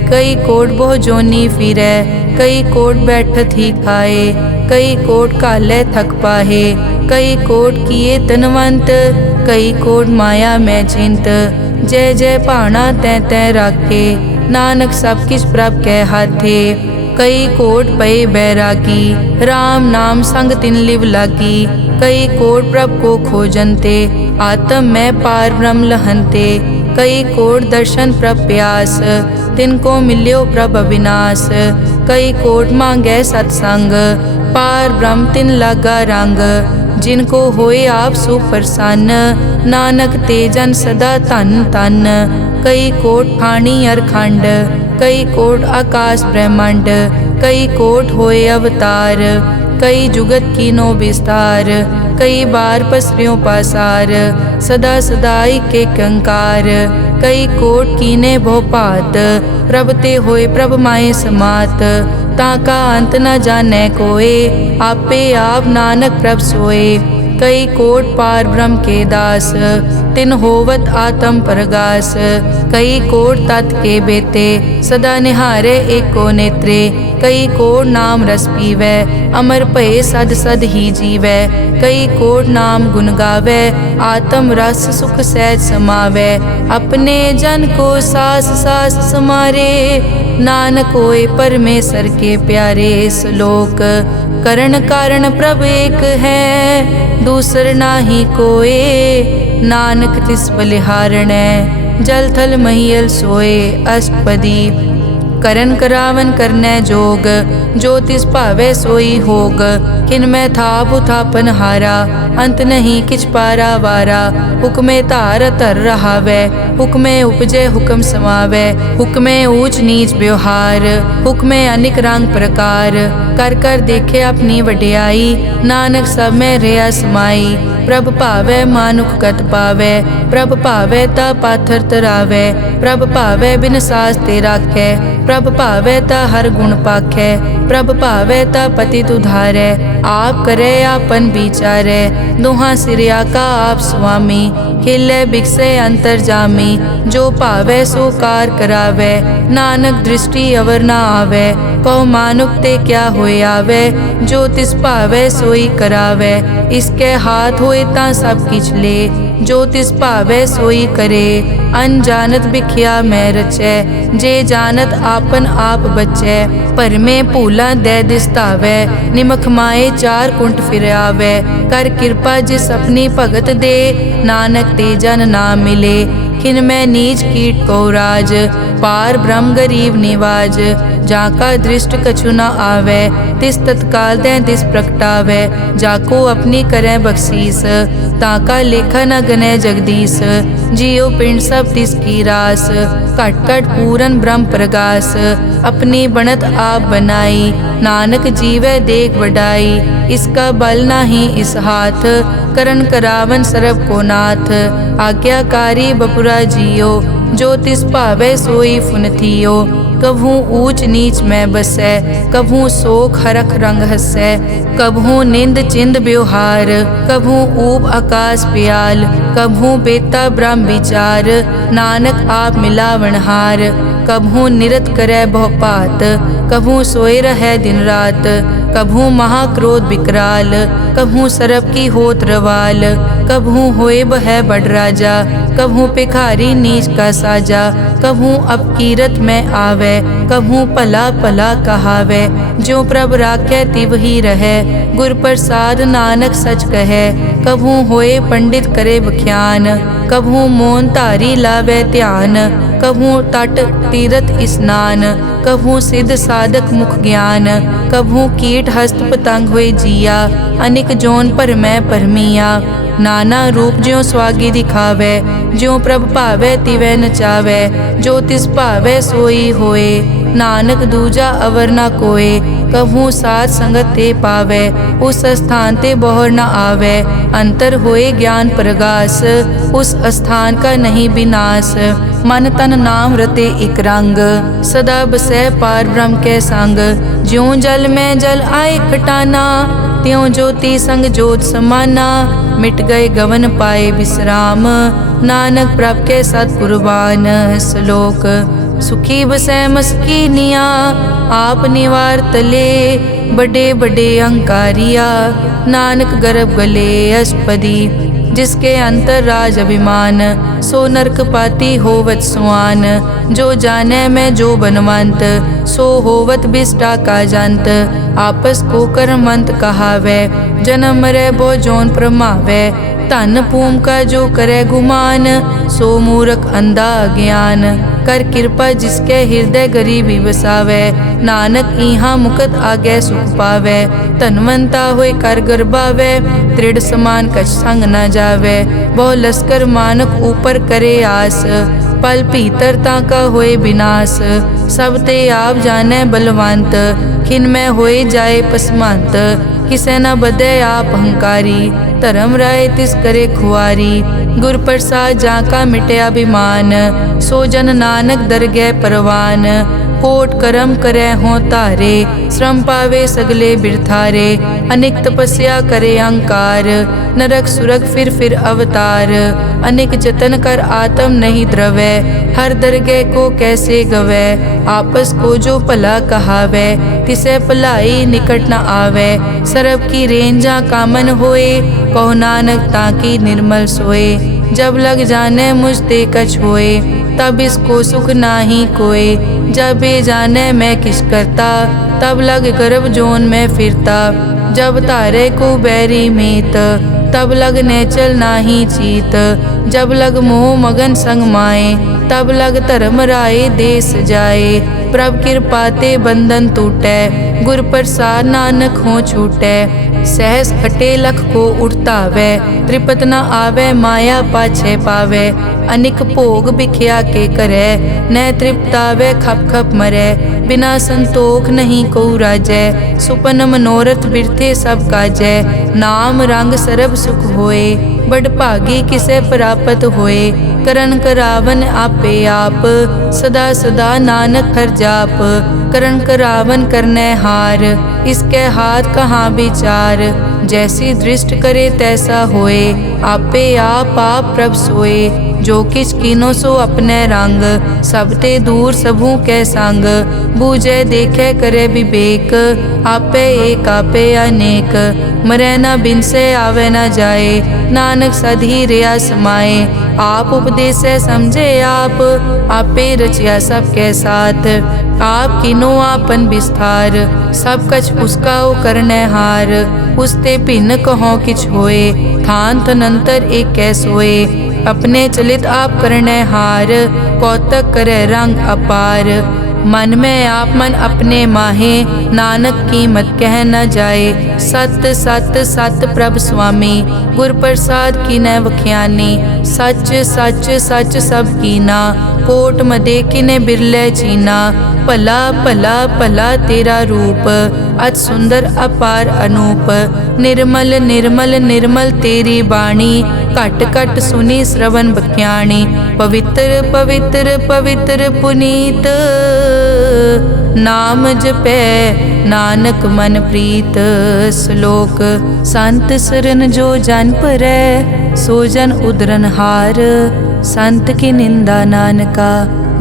कई कोट बहु जोनी फिरै। कई कोट बैठत ही खाए, कई कोट कालै थक पाहे। कई कोट किए तनवंत, कई कोट माया में चिंत। जय जय भाना तै तै राखे, नानक सब किछ प्रभ कै हाथे। कई कोट पए बैरागी, राम नाम संग तिन लिव लागी। कई कोट प्रभ को खोजनते, आत्म में पार ब्रह्म लहनते। कई कोट दर्शन प्रभ प्यास, तिनको मिल्यो प्रभ अविनाश। कई कोट मांगै सत्संग, पार ब्रह्म तिन लागा रंग। जिनको होए आप सुप्रसन्न, नानक ते जन सदा धन धन। कई कोट ठाणी अरखंड, कई कोट आकाश ब्रह्मांड। कई कोट होए अवतार, कई जुगत कीनो विस्तार। कई बार पसरियों पासार, सदा सदाई के कंकार। कई कोट कीने भो पात, प्रभ ते होए प्रभ माए समात। ताका अंत न जाने कोए, आपे आप नानक प्रभ सोए। कई कोट पार ब्रह्म के दास, तिन होवत आत्म प्रगास। कई कोट तत् के बेते, सदा निहारे एको नेत्रे। कई कोट नाम रस पीवै, अमर भये सद सद ही जीवै। कई कोट नाम गुण गावै, आत्म रस सुख सहज समावै। अपने जन को सास सास समारे, नानक होए परमेश्वर के प्यारे। श्लोक करण कारण प्रभ एक है, दूसर नाही कोए। नानक तिस बलिहारणै, जल थल महियल सोए। अष्टपदी करन करावन करनै जोग, जो तिस भावै सोई होग। किन में थाप उथापन हारा, अंत नहीं किछ पारा वारा। हुक्मे धार धर रहावै, हुक्मे उपजै हुक्म समावै। हुक्मे ऊंच नीच व्यवहार, हुक्मे अनिक रंग प्रकार। कर कर देखे अपनी वड्याई, नानक सब में रहा समाई। प्रभ भावै मानुख गत पावै, प्रभ भावै ता पाथर तरावै। प्रभ भावै बिन सास ते राखै, प्रभ भावै ता हर गुण पाखै। प्रभ भावै ता पतित उधारै, आप करे आपन विचारै। दोहां सिरिया का आप स्वामी, खिलै बिकसै अंतर जामी। जो भावै सो कार करावै, नानक दृष्टि अवर ना आवै। कहो मानुक ते क्या होए आवे, जो तिस भावै सोई करावै। इसके हाथ होए तां सब किछ ले, जो तिस भावै सोई करे। अनजानत बिखिया मैं रचै, जे जानत आपन आप बचै। पर में भूला दै दिसतावै, निमख माए चार कुंट फिर आवै। कर कृपा जिस अपनी भगत दे, नानक ते जन ना मिले। खिन में नीच कीट को राज, पार ब्रह्म गरीब निवाज। जाका दृष्ट कछु न आवे, तिस तत्काल दै दिस प्रगटावै। जाको अपनी करै बख्शीस, ताका लेखा न गनै जगदीश। जियो पिंड सब तिस की रास, घट घट पूरन ब्रह्म प्रगास। अपनी बनत आप बनाई, नानक जीवै देख वडाई। इसका बल नाही इस हाथ, करन करावन सरब को नाथ। आज्ञाकारी बपुरा जियो, जो तिस भावै सोई फुनथियो। कभू ऊंच नीच में बसै, कभू शोक हरख रंग हसै। कभू निंद चिंद व्यवहार, कभू ऊब आकाश प्याल। कभू बेता ब्रह्म विचार, नानक आप मिलावनहार। कभू निरत करै बहु पात, कभू सोए रहै दिन रात। कभू महाक्रोध विकराल, कभू सरब की होत रवाल। कभू होए बह बड़ राजा, कभू भिखारी नीच का साजा। कभू अपकीरत में आवे, कभू भला भला कहावे। जो प्रभ राखै तिव ही रहै, गुर प्रसाद नानक सच कहै। कभू होए पंडित करे बख्यान, कभू मोन धारी लावे ध्यान। कभू तट तीरथ स्नान, कभू सिद्ध साधक मुख ज्ञान। कभू कीट हस्त पतंग हुए जिया, अनिक जोन पर मैं परमिया। नाना रूप ज्यों स्वागी दिखावे, ज्यों प्रभ भावै तिवै नचावै। जो तिस भावै सोई होए, नानक दूजा अवर ना कोए। कभू साथ संगत ते पावै, उस स्थान ते बहुर न आवै। अंतर होए ज्ञान प्रगास, उस स्थान का नहीं विनाश। मन तन नाम रते इक रंग, सदा बसै पार ब्रह्म के संग। ज्यों जल में जल आए खटाना, त्यों ज्योति संग ज्योत समाना। मिट गए गवन पाए विश्राम, नानक प्रभ के सतकुर्बान। श्लोक सुखी बसै मस्कीनिया, आप निवार तले। बड़े बड़े अहंकारिया, नानक गर्भ गले अष्टपदी। जिसके अंतर राज अभिमान, सो नरक पाती होवत सुआन। जो जाने में जो बनवंत, सो होवत बिष्टा का जंत। आपस को कर्मंत कहावै, जन्म मरै बो जोन प्रमावै। धन भूम का जो करे गुमान, सो मूर्ख अंधा ज्ञान। कर कृपा जिसके हृदय गरीबी बसावै, नानक इहाँ मुकत आगे सुख पावै। धनवंता होए कर गर्भावै, दृढ़ समान कछ संग न जावै। बहु लश्कर मानक ऊपर करे आस, पल भीतरता का होए विनाश। सब ते आप जाने बलवंत, खिन में होए जाए पसमंत। किसे न बदे आप अहंकारी, धर्म राय तिस करे खुआरी। गुर प्रसाद जाका मिटे अभिमान, सो जन नानक दरगह परवान। कोट करम करे हों तारे, श्रम पावे सगले बिरथारे। अनेक तपस्या करे अहंकार, नरक सुरग फिर अवतार। अनेक जतन कर आत्म नहीं द्रवै, हर दरगह को कैसे गवै। आपस को जो भला कहावै, तिसे भलाई निकट न आवे। सरब की रेंजा कामन होए, कहो नानक ताकि निर्मल सोए। जब लग जाने मुझ ते कछ होए, तब इसको सुख नाही कोय। जब ये जाने मैं किस करता, तब लग गर्भ जोन में फिरता। जब तारे को बैरी मीत, तब लग नेचल नाही चीत। जब लग मोह मगन संग माए, तब लग धर्म राय देश जाए। प्रभ कृपा ते बंधन टूटै, गुर प्रसाद नानक हो छूटै। सहस हटे लख को उठतावै, त्रिपत न आवे माया पाछे पावे। अनिक भोग बिख्या के करे, न तृप्तावे खप खप मरै। बिना संतोख नहीं को राजै, सुपन मनोरथ बिरथे सब काजै। नाम रंग सरब सुख होए, बड़ भागी किसे प्राप्त होए। करन करावन आपे आप, सदा सदा नानक हर जाप। करन करावन करने हार, इसके हाथ कहाँ विचार। जैसी दृष्ट करे तैसा होए, आपे आप प्रभ सोए। जो किछ कीनो सो अपने रंग, सब ते दूर सबू के संग। बूझे देखे करे विवेक, आपे एक आपे अनेक। मरै न बिन से आवे न जाए, नानक सधी रिया समाए। आप उपदेशे समझे आप, आपे रचिया सबके साथ। आप किनो आपन विस्तार, सब कछ उसका ओ करने हार। उसते भिन्न कहो किछ होए, थान तनंतर एक कै सोए। अपने चलित आप करने हार, कौतक करे रंग अपार। मन में आप मन अपने माहे, नानक कीमत कह न जाए। सत सत सत प्रभ स्वामी, गुर प्रसाद की न वख्यानी। सच सच सच सब कीना, कोट मदे किने बिरले चीना। भला भला भला तेरा रूप, अति सुंदर अपार अनूप। निर्मल निर्मल निर्मल तेरी बाणी, घट घट सुनी श्रवण बख्याणी। पवित्र पवित्र पवित्र पुनीत, नाम जपै नानक मन प्रीत। श्लोक संत सरन जो जन परै, सो जन उदरन हार। संत की निंदा नानका,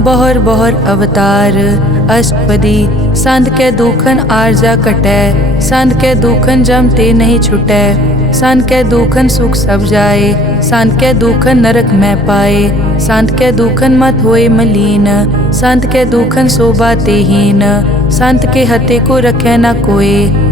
बहुर बहुर अवतार। अष्टपदी संत के दुखन आरजा कटै, संत के दुखन जम ते नहीं छुटै। संत के दुखन सुख सब जाए, संत के दुखन नरक में पाए। संत के दुखन मत होए मलीन, संत के दुखन शोभा तेहीन। संत के हते को रखे न कोय,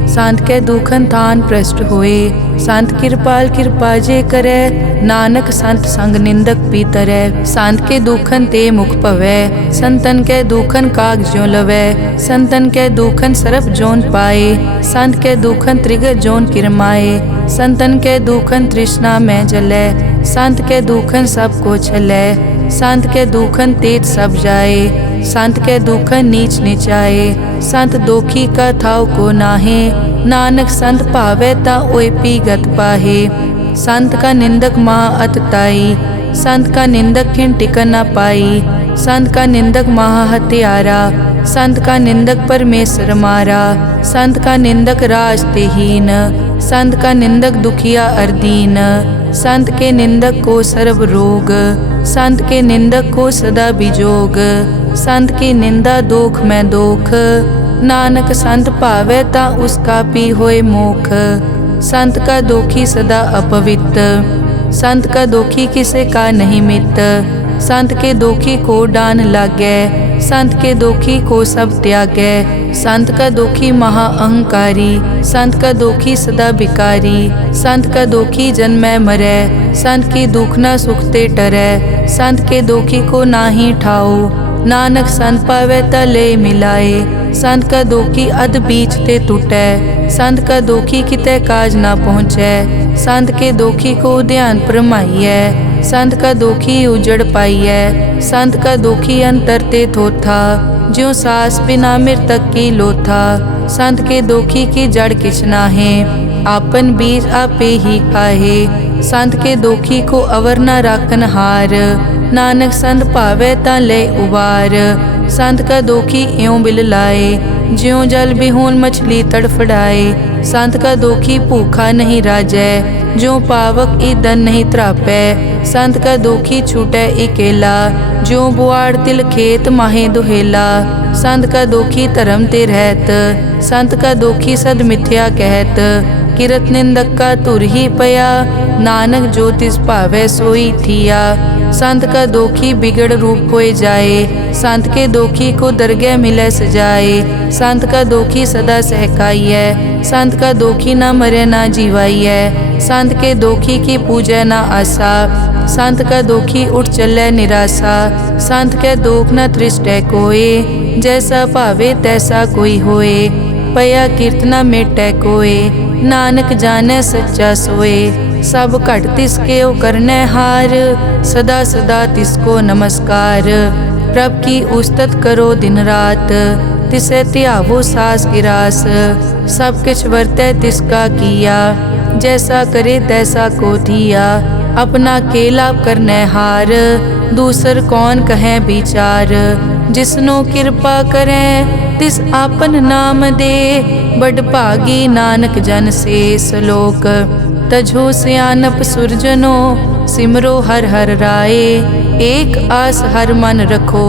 संत के दुखन थान भ्रष्ट होए। संत कृपाल कृपा जे करे, नानक संत संग निंदक भी तरै। संत के दुखन ते मुख पवै, संतन के दुखन काग ज्यों लवै। संतन के दुखन सरप जोन पाए, संत के दुखन त्रिगत जोन किरमाए। संतन के दुखन तृष्णा में जलै, संत के दुखन सब को छलै। संत के दुखन तेज सब जाए, संत के दुखन नीच निचाए। संत दोखी का थाव को नाहे, नानक संत भावे ता ओए पी गत पाहे। संत का निंदक महा अतताई, संत का निंदक खिन टिकन न पाई। संत का निंदक महा हत्यारा, संत का निंदक परमेश्वर मारा। संत का निंदक राज तेहीन, संत का निंदक दुखिया अर्दीन। संत के निंदक को सर्व रोग, संत के निंदक को सदा बिजोग। संत की निंदा दोख में दोख, नानक संत भावे ता उसका पी होए मोख। संत का दोखी सदा अपवित्र, संत का दोखी किसे का नहीं मित। संत के दोखी को डान लागै, संत के दोखी को सब त्यागै। संत का दोखी महा अहंकारी, संत का दोखी सदा बिकारी। संत का दोखी जन्मै मरै, संत की दुख न सुखते टरै। संत के दोखी को नाही ठाओ, नानक संत पावै ता ले मिलाए। संत का दोखी अध बीच ते टूटै, संत का दोखी कितै काज ना पहुँचै। संत के दोखी को ध्यान परमाइयै, संत का दोखी उजड़ पाइयै। संत का दोखी अंतर ते थोथा, ज्यों सास बिना मृतक की लोथा। संत के दोखी की जड़ किछ नाहे, आपन बीज आपे ही खाहे। संत के दोखी को अवर न राखन हार, नानक संत भावे ता ले उबार। संत का दोखी इयों बिल लाए, ज्यों जल बिहून मछली तड़फड़ाए। संत का दोखी भूखा नहीं राजै, ज्यों पावक ईदन नहीं त्रापै। संत का दोखी छूटै इकेला, ज्यों बुआड़ तिल खेत माहे दुहेला। संत का दोखी धर्म ते रहत, संत का दोखी सद मिथ्या कहत। किरत निंदक का तुर ही पया, नानक जो तिस भावै सोई थिया। संत का दोखी बिगड़ रूप होए जाए, संत के दोखी को दरगह मिले सजाए। संत का दोखी सदा सहकाइयै, संत का दोखी ना मरे ना जीवाइयै। संत के दोखी की पूजै ना आसा, संत का दोखी उठ चलै निराशा। संत के दोख न तृष्टै कोय, जैसा भावे तैसा कोई होए। पया कीर्तना मेटै कोय, नानक जाने सच्चा सोए। सब घट तिसके ओ करनै हार, सदा सदा तिसको नमस्कार। प्रभ की उस्तत करो दिन रात, तिसे त्यावो सास गिरास। सब किछ वर्तै तिसका किया, जैसा करे तैसा को थिया। अपना केला करनै हार, दूसर कौन कहे विचार। जिसनो कृपा करै तिस आपन नाम दे, बड़ भागी नानक जन से सलोक। तजो सियानप सुरजनो, सिमरो हर हर राय। एक आस हर मन रखो,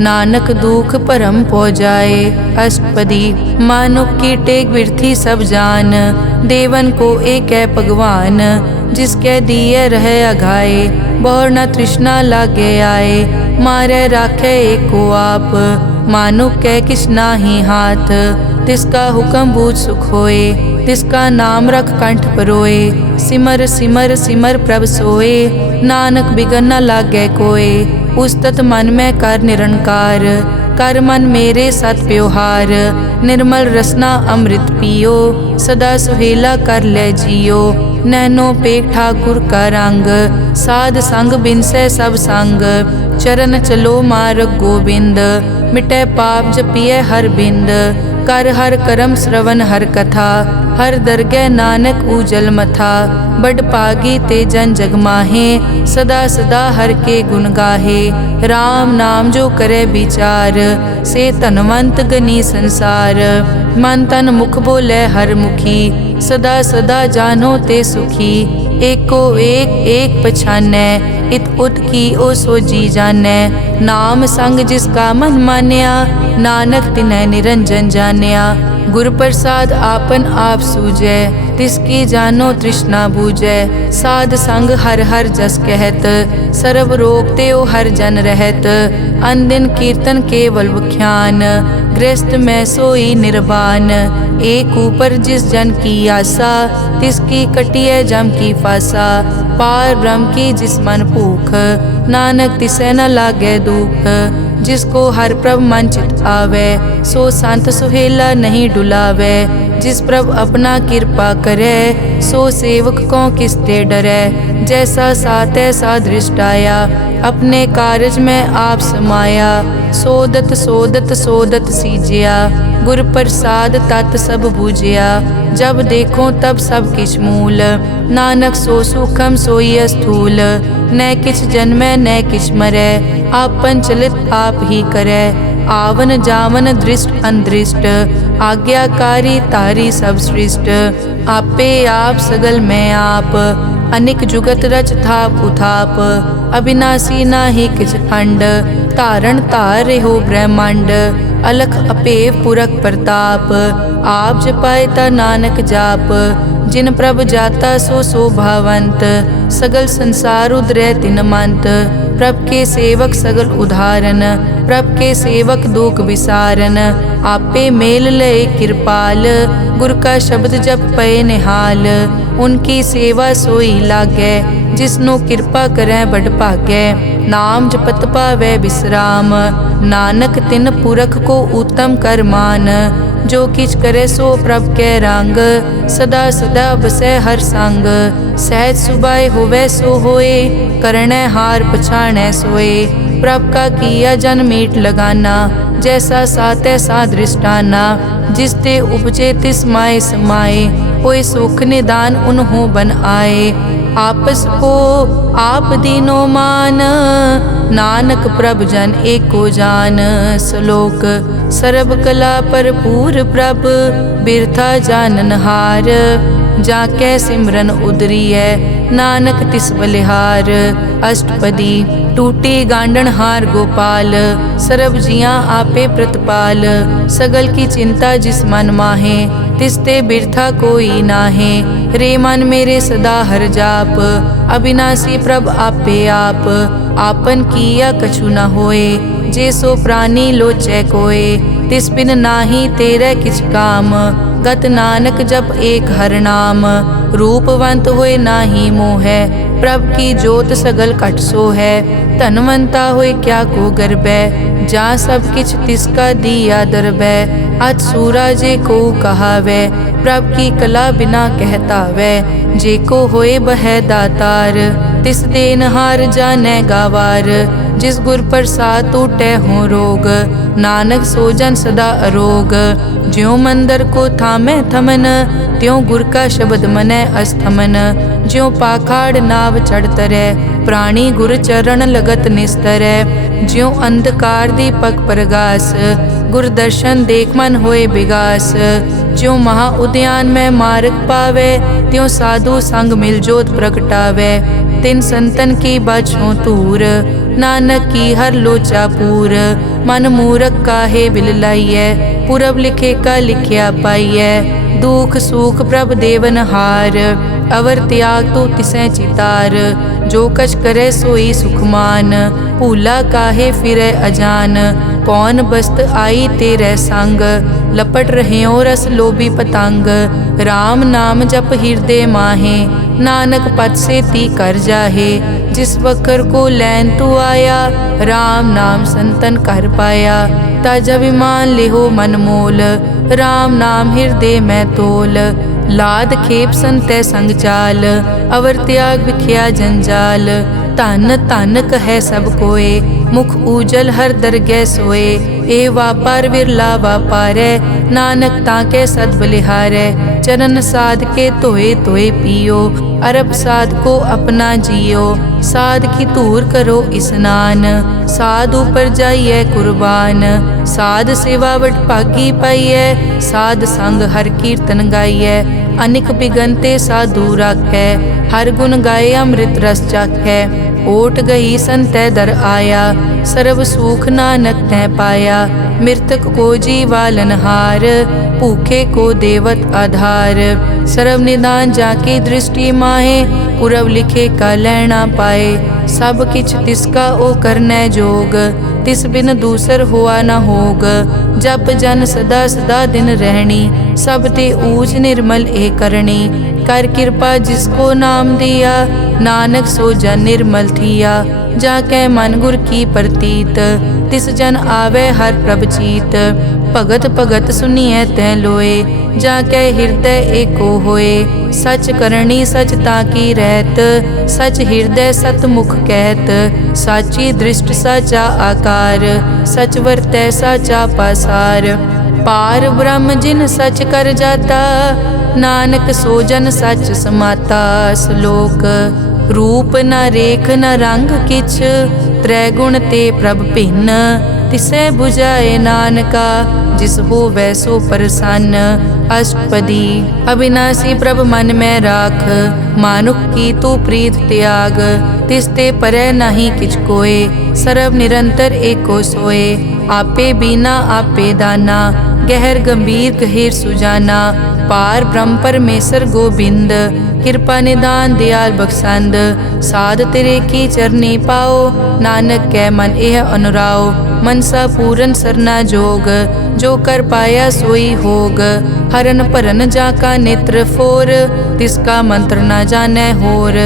नानक दुख परम पौ जाए। अष्टपदी मानुक की टेक बिरथी सब जान, देवन को एक है भगवान। जिसके दिए रहे अघाए, बहुर न तृष्णा लागे आए। मारे राखे एको आप, मानुक कै किछ नाही हाथ। तिसका हुक्म बूझ सुख होए, तिसका नाम रख कंठ परोए। सिमर सिमर सिमर प्रभ सोए, नानक बिगन न लागै कोय। उस्तत मन में कर निरंकार, कर मन मेरे सत प्योहार। निर्मल रसना अमृत पियो, सदा सुहेला कर ले जियो। नैनो पेख ठाकुर का रंग, साध संग बिनसै सब संग। चरण चलो मार्ग गोबिंद, मिटै पाप जपिए हर बिंद। कर हर करम श्रवण हर कथा, हर दरगह नानक उजल मथा। बड़ पागी ते जन जग माहे, सदा सदा हर के गुण गाहे। राम नाम जो करे विचार, से धनवंत गनी संसार। मन तन मुख बोले हर मुखी, सदा सदा जानो ते सुखी। एको एक एक पछानै, इत उत की ओ सो जी जानै। नाम संग जिसका मन मान्या, नानक तिनै निरंजन जान्या। गुर प्रसाद आपन आप सूझै, तिसकी जानो तृष्णा बूझै। साध संग हर हर जस कहत, सर्व रोग त्यो हर जन रहत। अनदिन कीर्तन केवल बख्यान, गृहस्थ में सोई निर्वाण। एक ऊपर जिस जन की आशा, तिसकी कटिए जम की फासा। पार ब्रह्म की जिस मन भूख, नानक तिसे न लागे दुख। जिसको हर प्रभ मन चित आवे, सो संत सुहेला नहीं डुलावे। जिस प्रभ अपना कृपा करे, सो सेवक को किसते डरे। जैसा सात ऐसा दृष्ट आया, अपने कारज में आप समाया। सोदत सोदत सोदत सीजिया, गुर प्रसाद तत् सब बूझिया। जब देखो तब सब किछ मूल, नानक सो सुखम सोई स्थूल। न किछ जन्मै न किछ मरै, आपन चलित आप ही करे। आवन जावन दृष्ट अनदृष्ट, आज्ञाकारी तारी सब सृष्ट। आपे आप सगल में आप, अनिक जुगत रच थाप उथाप। अविनाशी नाहि किछ खंड, तारण तार हो ब्रह्मांड। अलख अपेव पुरख प्रताप, आप जपाए ता नानक जाप। जिन प्रभ जाता सो शोभावंत, सगल संसार उदरै तिन मंत। प्रभ के सेवक सगल उदाहरण, प्रभ के सेवक दुख विसारन। आपे मेल लय कृपाल, गुर का शब्द जप पए निहाल। उनकी सेवा सोई लागै, जिसनो कृपा करै बड़ भागै। नाम जपत पावै विश्राम, नानक तिन पुरख को उत्तम कर मान। जो किछ करे सो प्रभ कै रंग, सदा सदा बसै हर संग। सहज सुभाए होवै सो होए, करनै हार पछाणै सोए। प्रभ का किया जन मीट लगाना, जैसा सात ऐसा दृष्टाना। जिस ते उपजे तिस माए समाए, होए सुख निदान उन्हों बन आए। आपस को आप दीनो मान, नानक प्रभ जन एको जान। श्लोक सर्ब कला भरपूर प्रभ, बिरथा जानन हार। जाकै सिमरन उदरियै, नानक तिस बलिहार। अष्टपदी टूटी गांडन हार गोपाल, सर्ब जियां आपे प्रतिपाल। सगल की चिंता जिस मन माहे, तिसते बिरथा कोई नाहे। रे मन मेरे सदा हर जाप, अविनाशी प्रभ आपे आप। आपन किया कछु न होए, जे सो प्राणी लोचै कोय। तिस बिन नाही तेरे किछ काम, गत नानक जप एक हर नाम। रूपवंत होए नाही मोहै, प्रभ की जोत सगल कट सो है। धनवंता होए क्या को गर्बै, जा सब किछ तिसका दिया दरबै। अत सूरा जे को कहावै, प्रभ की कला बिना कहतावै। जे को होए बह दातार, तिस देनहार जानै गावार। जिस गुर प्रसाद टूटै हो रोग, नानक सो जन सदा अरोग। ज्यों मंदिर को थामै थमन, त्यों गुर का शब्द मनै अस्थमन। ज्यों पाखाड़ नाव चढ़ तरै, प्राणी गुर चरण लगत निस्तरै। ज्यों अंधकार दीपक प्रगास, गुर दर्शन देख मन होए विगास। ज्यों महा उद्यान में मार्ग पावे, त्यों साधु संग मिल जोत प्रगटावे। तिन संतन की बाछों तूर, नानक की हर लोचा पूर। मन मूरख काहे बिल लाइयै, पुरब लिखे का लिखिया पाइयै। दुख सुख प्रभ देवन हार, अवर त्याग तो तिसै चितार। जो कछ करे सोई सुखमान, भूला काहे फिरै अजान। कौन बस्त आई तेरे संग, लपट रह्यो रस लोभी पतंग। राम नाम जप हृदय माहे, नानक पद से ती कर जाहे। जिस वकर को लैन तू आया, राम नाम संतन कर पाया। तज अभिमान लेहो मन मोल, राम नाम हृदय में तोल। लाद खेप संतै संग चाल, अवर त्याग बिख्या जंजाल। धन धन कहे सब कोय, मुख उजल हर दरगह सोए। ए वापार विरला वापारै, नानक ताके सद बलिहारै। चरण साध के धोए धोए पियो, अरब साध को अपना जियो। साध की धूर करो स्नान, साध ऊपर जाइए कुर्बान। साध सेवा वट भागी पाइयै, साध संग हर कीर्तन गाइयै। अनिक बिगनते साधु राखै, हर गुण गाए अमृत रस चाखै। ओट गई संतै दर आया, सर्व सुख नानक तै पाया। मृतक को जीवालन हार, भूखे को देवत आधार। सर्व निदान जाके दृष्टि माहे, पुरब लिखे का लैना पाए। सब किछ तिसका ओ करनै जोग, तिस बिन दूसर हुआ न होग। जप जन सदा सदा दिन रहनी, सब ते ऊज निर्मल ए करणी। कर कृपा जिसको नाम दिया, नानक सो जन निर्मल थिया। जाकै मन गुर की प्रतीत, तिस जन आवे हर प्रभ चीत। भगत भगत सुनिए तै लोए, जाकै हृदय एको होए। सच करनी सच ताकी रहत, सच हृदय सतमुख कहत। साची दृष्ट साचा आकार, सच वरतै साचा पासार। पार ब्रह्म जिन सच कर जाता, नानक सो जन सच समाता। श्लोक रूप न रेख न रंग किछ, त्रैगुण ते प्रभ भिन्न। तिसै बुझाए नानका, जिस होवै सो प्रसन्न। अष्टपदी अविनाशी प्रभ मन में राख, मानुख की तू प्रीत त्याग। तिस ते परै नहीं किछ कोय, सर्व निरंतर एको सोए। आपे बीना आपे दाना, गहर गंभीर गहीर सुजाना। पार ब्रह्म परमेश्वर गोबिंद, कृपा निदान दयाल बख्शंद। साध तेरे की चरनी पाओ, नानक कै मन एह अनुराओ। मनसा पूरन सरना जोग, जो कर पाया सोई होग। हरन भरन जाका नेत्र फोर, तिसका मंत्र न जानै होर।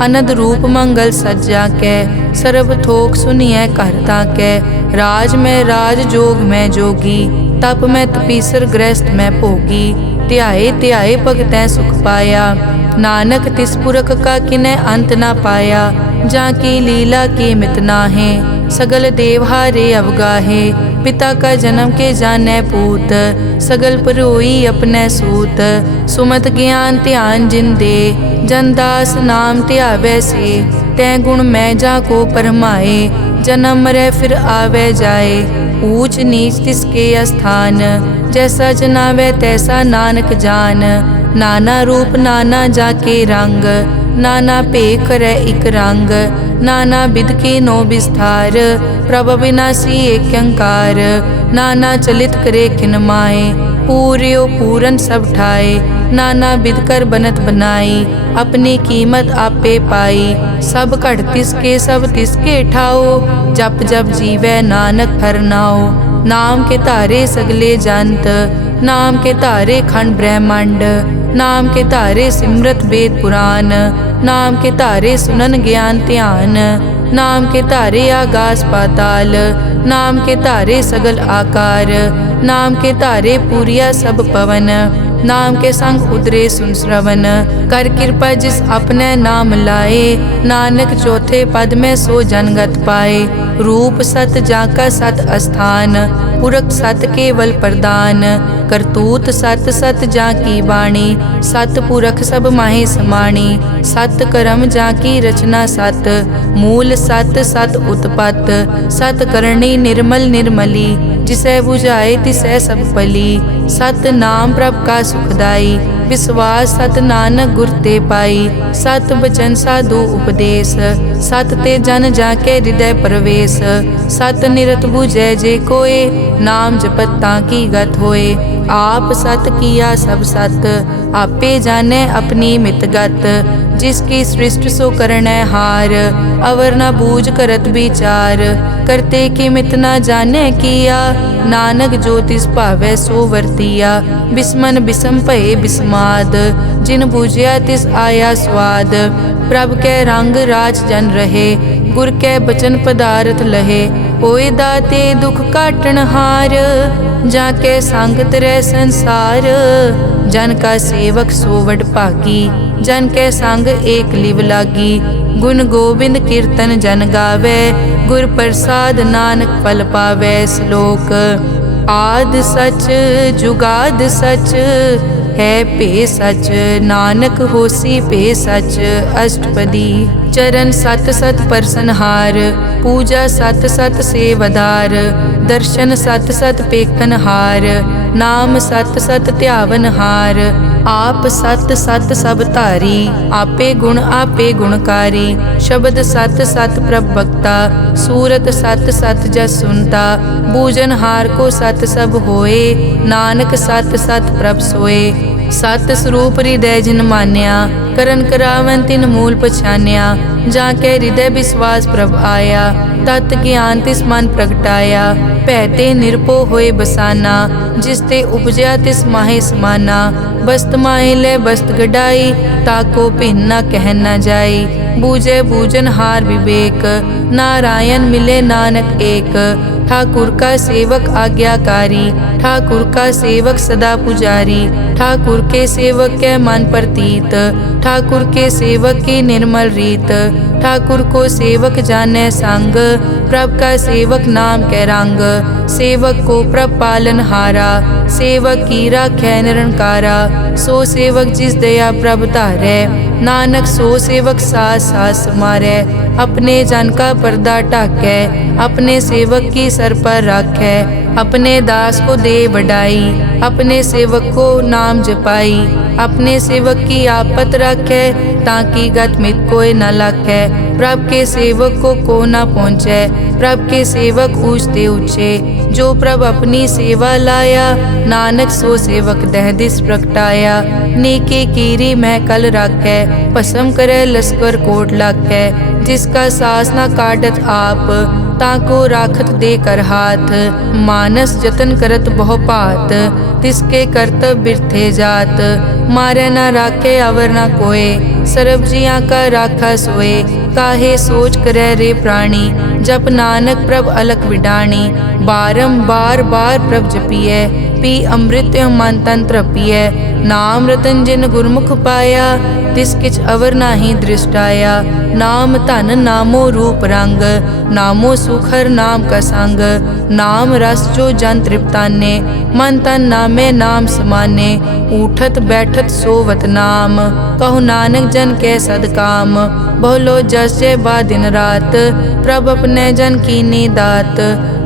अनद रूप मंगल सज्जा कै, सर्ब थोक सुनिए कर ताकै। राज में राज जोग में जोगी, तप में तपीसर गृहस्थ में भोगी। ध्याए ध्याए भगतैं सुख पाया, नानक तिस पुरख का किनै अंत ना पाया। जाकी लीला की मित नाहे, सगल देवहारे अवगाहे। पिता का जन्म के जानै पूत, सगल परोई अपने सूत। सुमत ज्ञान ध्यान जिन दे, जनदास नाम ध्यावै से। तै गुण मैं जाको परमाए, जन्म मरै फिर आवे जाए। ऊंच नीच तिसके स्थान, जैसा जनावे तैसा नानक जान। नाना रूप नाना जाके रंग, नाना पे करे इक रंग। नाना बिध के नो विस्तार, प्रभ विनाशी एक अंकार। नाना चलित करे खिन माए, पूर्यो पूरन सब ठाए। नाना बिध कर बनत बनाई, अपनी कीमत आपे पाई। सब घट तिसके सब तिसके ठाओ, जप जप जीवै नानक हर नाओ। नाम के तारे सगले जंत, नाम के तारे खंड ब्रह्मांड। नाम के तारे सिमरत वेद पुराण, नाम के तारे सुनन ज्ञान ध्यान। नाम के तारे आकाश पाताल, नाम के तारे सगल आकार। नाम के तारे पूरिया सब पवन, नाम के संग उदरे सुन श्रवण। कर कृपा जिस अपने नाम लाए, नानक चौथे पद में सो जनगत पाए। रूप सत जाका सत अस्थान, पुरख सत केवल प्रदान। करतूत सत सत जाकी बाणी, सत पुरख सब माहे समाणी। सत कर्म जाकी रचना सत, मूल सत सत उत्पत। सत करणी निर्मल निर्मली, जिसे बुझाए तिसै सब पली। सत नाम प्रभ का सुखदाई, विश्वास सत नानक गुर ते पाई। सत बचन साधु उपदेश, सत ते जन जाके हृदय प्रवेश। सत निरत बुझै जे कोय, नाम जपत ताकी गत होए। आप सत किया सब सत, आपे जाने अपनी मितगत। जिसकी सृष्टि सो करनै हार, अवर न बूझ करत विचार। करते कि मित न जाने किया, नानक जो तिस भावै सो वर्तिया। बिस्मन बिसम भये बिस्माद, जिन बूझिया तिस आया स्वाद। प्रभ कै रंग राज जन रहे, गुर कै बचन पदार्थ लहे। होए दाते दुख काटन हार, जाके संग तरै संसार। जन का सेवक सो वड भागी, जन के संग एक लिव लागी। गुण गोबिंद कीर्तन जन गावे, गुर प्रसाद नानक फल पावे। श्लोक आद सच जुगाद सच, है पे सच नानक होसी पे सच। अष्टपदी चरण सत सत परसनहार, पूजा सत सत सेवदार। दर्शन सत सत पेखनहार, नाम सत सत ध्यावनहार। आप सत सत सब धारी, आपे गुण आपे गुणकारी। शब्द सत सत प्रभ भक्ता, सूरत सत सत जस सुनता। बूझनहार को सत सब होए, नानक सत सत प्रभ सोए। सत स्वरूप हृदय जिन मान्या, करन करावन तिन मूल पछान्या। जाके हृदय विश्वास प्रभ आया, तत् ज्ञान तिस मन प्रगटाया। भैते निरपो होए बसाना, जिसते उपजया तिस माहे समाना। बस्त माहे ले बस्त गडाई, ताको भिन्न न कह न जाई। बूझे बूझन हार विवेक, नारायण मिले नानक एक। ठाकुर का सेवक आज्ञाकारी, ठाकुर का सेवक सदा पुजारी। ठाकुर के सेवक के मन प्रतीत, ठाकुर के सेवक की निर्मल रीत। ठाकुर को सेवक जाने संग, प्रभ का सेवक नाम के रंग। सेवक को प्रभ पालन हारा, सेवक की राखै निरंकारा। सो सेवक जिस दया प्रभ धारै, नानक सो सेवक सास सास मारै। अपने जन का पर्दा ढाकै, अपने सेवक की सर पर राखै। अपने दास को दे बढ़ाई, अपने सेवक को नाम जपाई। अपने सेवक की आपत राखै, ताकि गत मित कोई न लाखै। प्रभ के सेवक को न पहुँचै, प्रभ के सेवक ऊंचते ऊंचे। जो प्रभ अपनी सेवा लाया, नानक सो सेवक दह दिस प्रगटाया। नेके कीरी मैं कल राखै, भस्म करे लश्कर कोट लाखै। जिसका सास न काटत आप, ताको राखत दे कर हाथ। मानस जतन करत बहु पात, तिसके करतब बिरथे जात। मारे न राखे अवर न कोय, सर्ब जियां का राखा सोए। काहे सोच करे रे प्राणी, जप नानक प्रभ अलख विडाणी। बारंबार बार प्रभ जपिए, पी अमृत मन तन तृपिए। नाम रतन जिन गुरमुख पाया, तिस किछ अवर नाही दृष्टाया। नाम धन नामो रूप रंग, नामो सुखर नाम का संग। नाम रस जो जन तृप्ताने, मन तन नामे नाम समाने। उठत बैठत सोवत नाम, कहु नानक जन के सदकाम। बहुलो जस जय बा दिन रात, प्रभ अपने जन कीनी दात।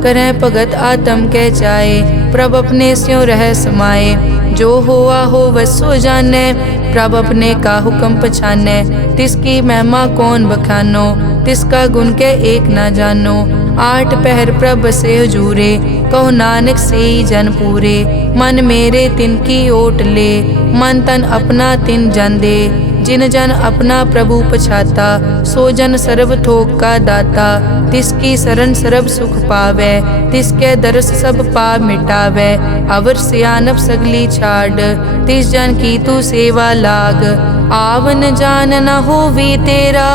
करें भगत आत्म के चाए, प्रभ अपने स्यों रह समाए। जो होआ हो वसो जाने, प्रभ अपने का हुक्म पछाने। तिसकी महिमा कौन बखानो, तिसका गुण के एक न जानो। आठ पहर प्रभ बसे हजूरे, कहो नानक से जन पूरे। मन मेरे तिनकी ओट ले, मन तन अपना तिन जन दे। जिन जन अपना प्रभु पछाता, सो जन सर्व थोक का दाता। तिसकी शरण सर्व सुख पावे, तिसके दरस सब पाप मिटावे। अवर सियानप सगली छाड़, तिस जन की तू सेवा लाग। आवन जान न होवी तेरा,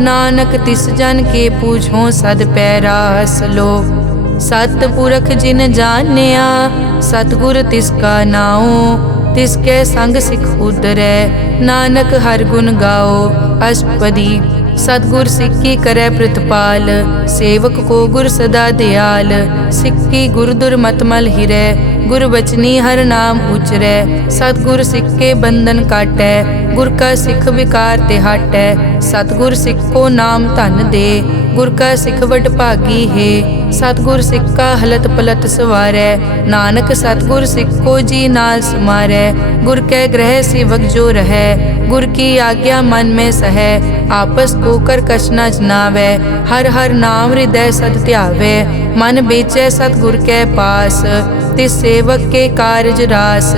नानक तिस जन के पूछो सद पैरा। सलोक सतपुरख जिन जानिया, सतगुर तिसका नाओ। तिसके संग सिख उतरै, नानक हर गुण गाओ। अष्टपदी सतगुर सिक्की करे प्रतिपाल, सेवक को गुर सदा दयाल। सिक्की गुर दुर्मतमल हिरै, गुर बचनी हर नाम उचरै। सतगुर सिख के बंधन काटै, गुर का सिख विकार ते हटै। सतगुर सिख को नाम धन दे, गुर का सिख वड भागी है। सतगुर सिख का हलत पलत सवारै, नानक सतगुर सिख को जी नाल समारै। गुर के ग्रह सेवक जो रहै, गुर की आज्ञा मन में सहै। आपस को कर कछ न जनावै, हर हर नाम हृदय सद ध्यावै। मन बेचै सतगुर के पास, तिस सेवक के कारज रास।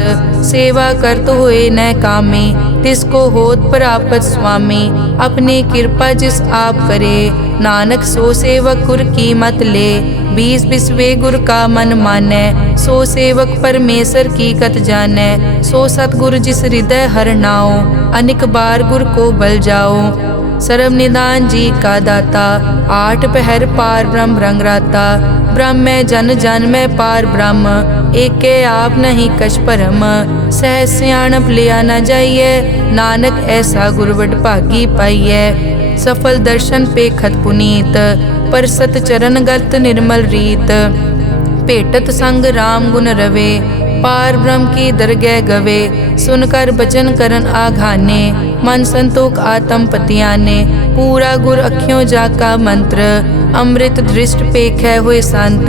सेवा करत होए न कामी, तिसको होत प्रापत स्वामी। अपनी कृपा जिस आप करे, नानक सो सेवक गुर की मत ले। बीस बिसवे गुर का मन मानै, सो सेवक परमेश्वर की कत जानै। सो सतगुर जिस हृदय हर नाओ, अनिक बार गुर को बल जाओ। सर्व निदान जी का दाता, आठ पहर पार ब्रह्म रंग राता। ब्रह्म में जन जन में पार ब्रह्म, एके आप नहीं कछ परम। सह सियाणप लिया न जाइए, नानक ऐसा गुरवट भागी पाइए। सफल दर्शन पे खत पुनीत, परसत चरण गत निर्मल रीत। भेटत संग राम गुण रवे, पार ब्रह्म की दरगह गवे। सुनकर बचन करन आघाने, मन संतोख आत्म पतियाने। पूरा गुर अखियों जाका मंत्र, अमृत दृष्ट पेखै हुए संत।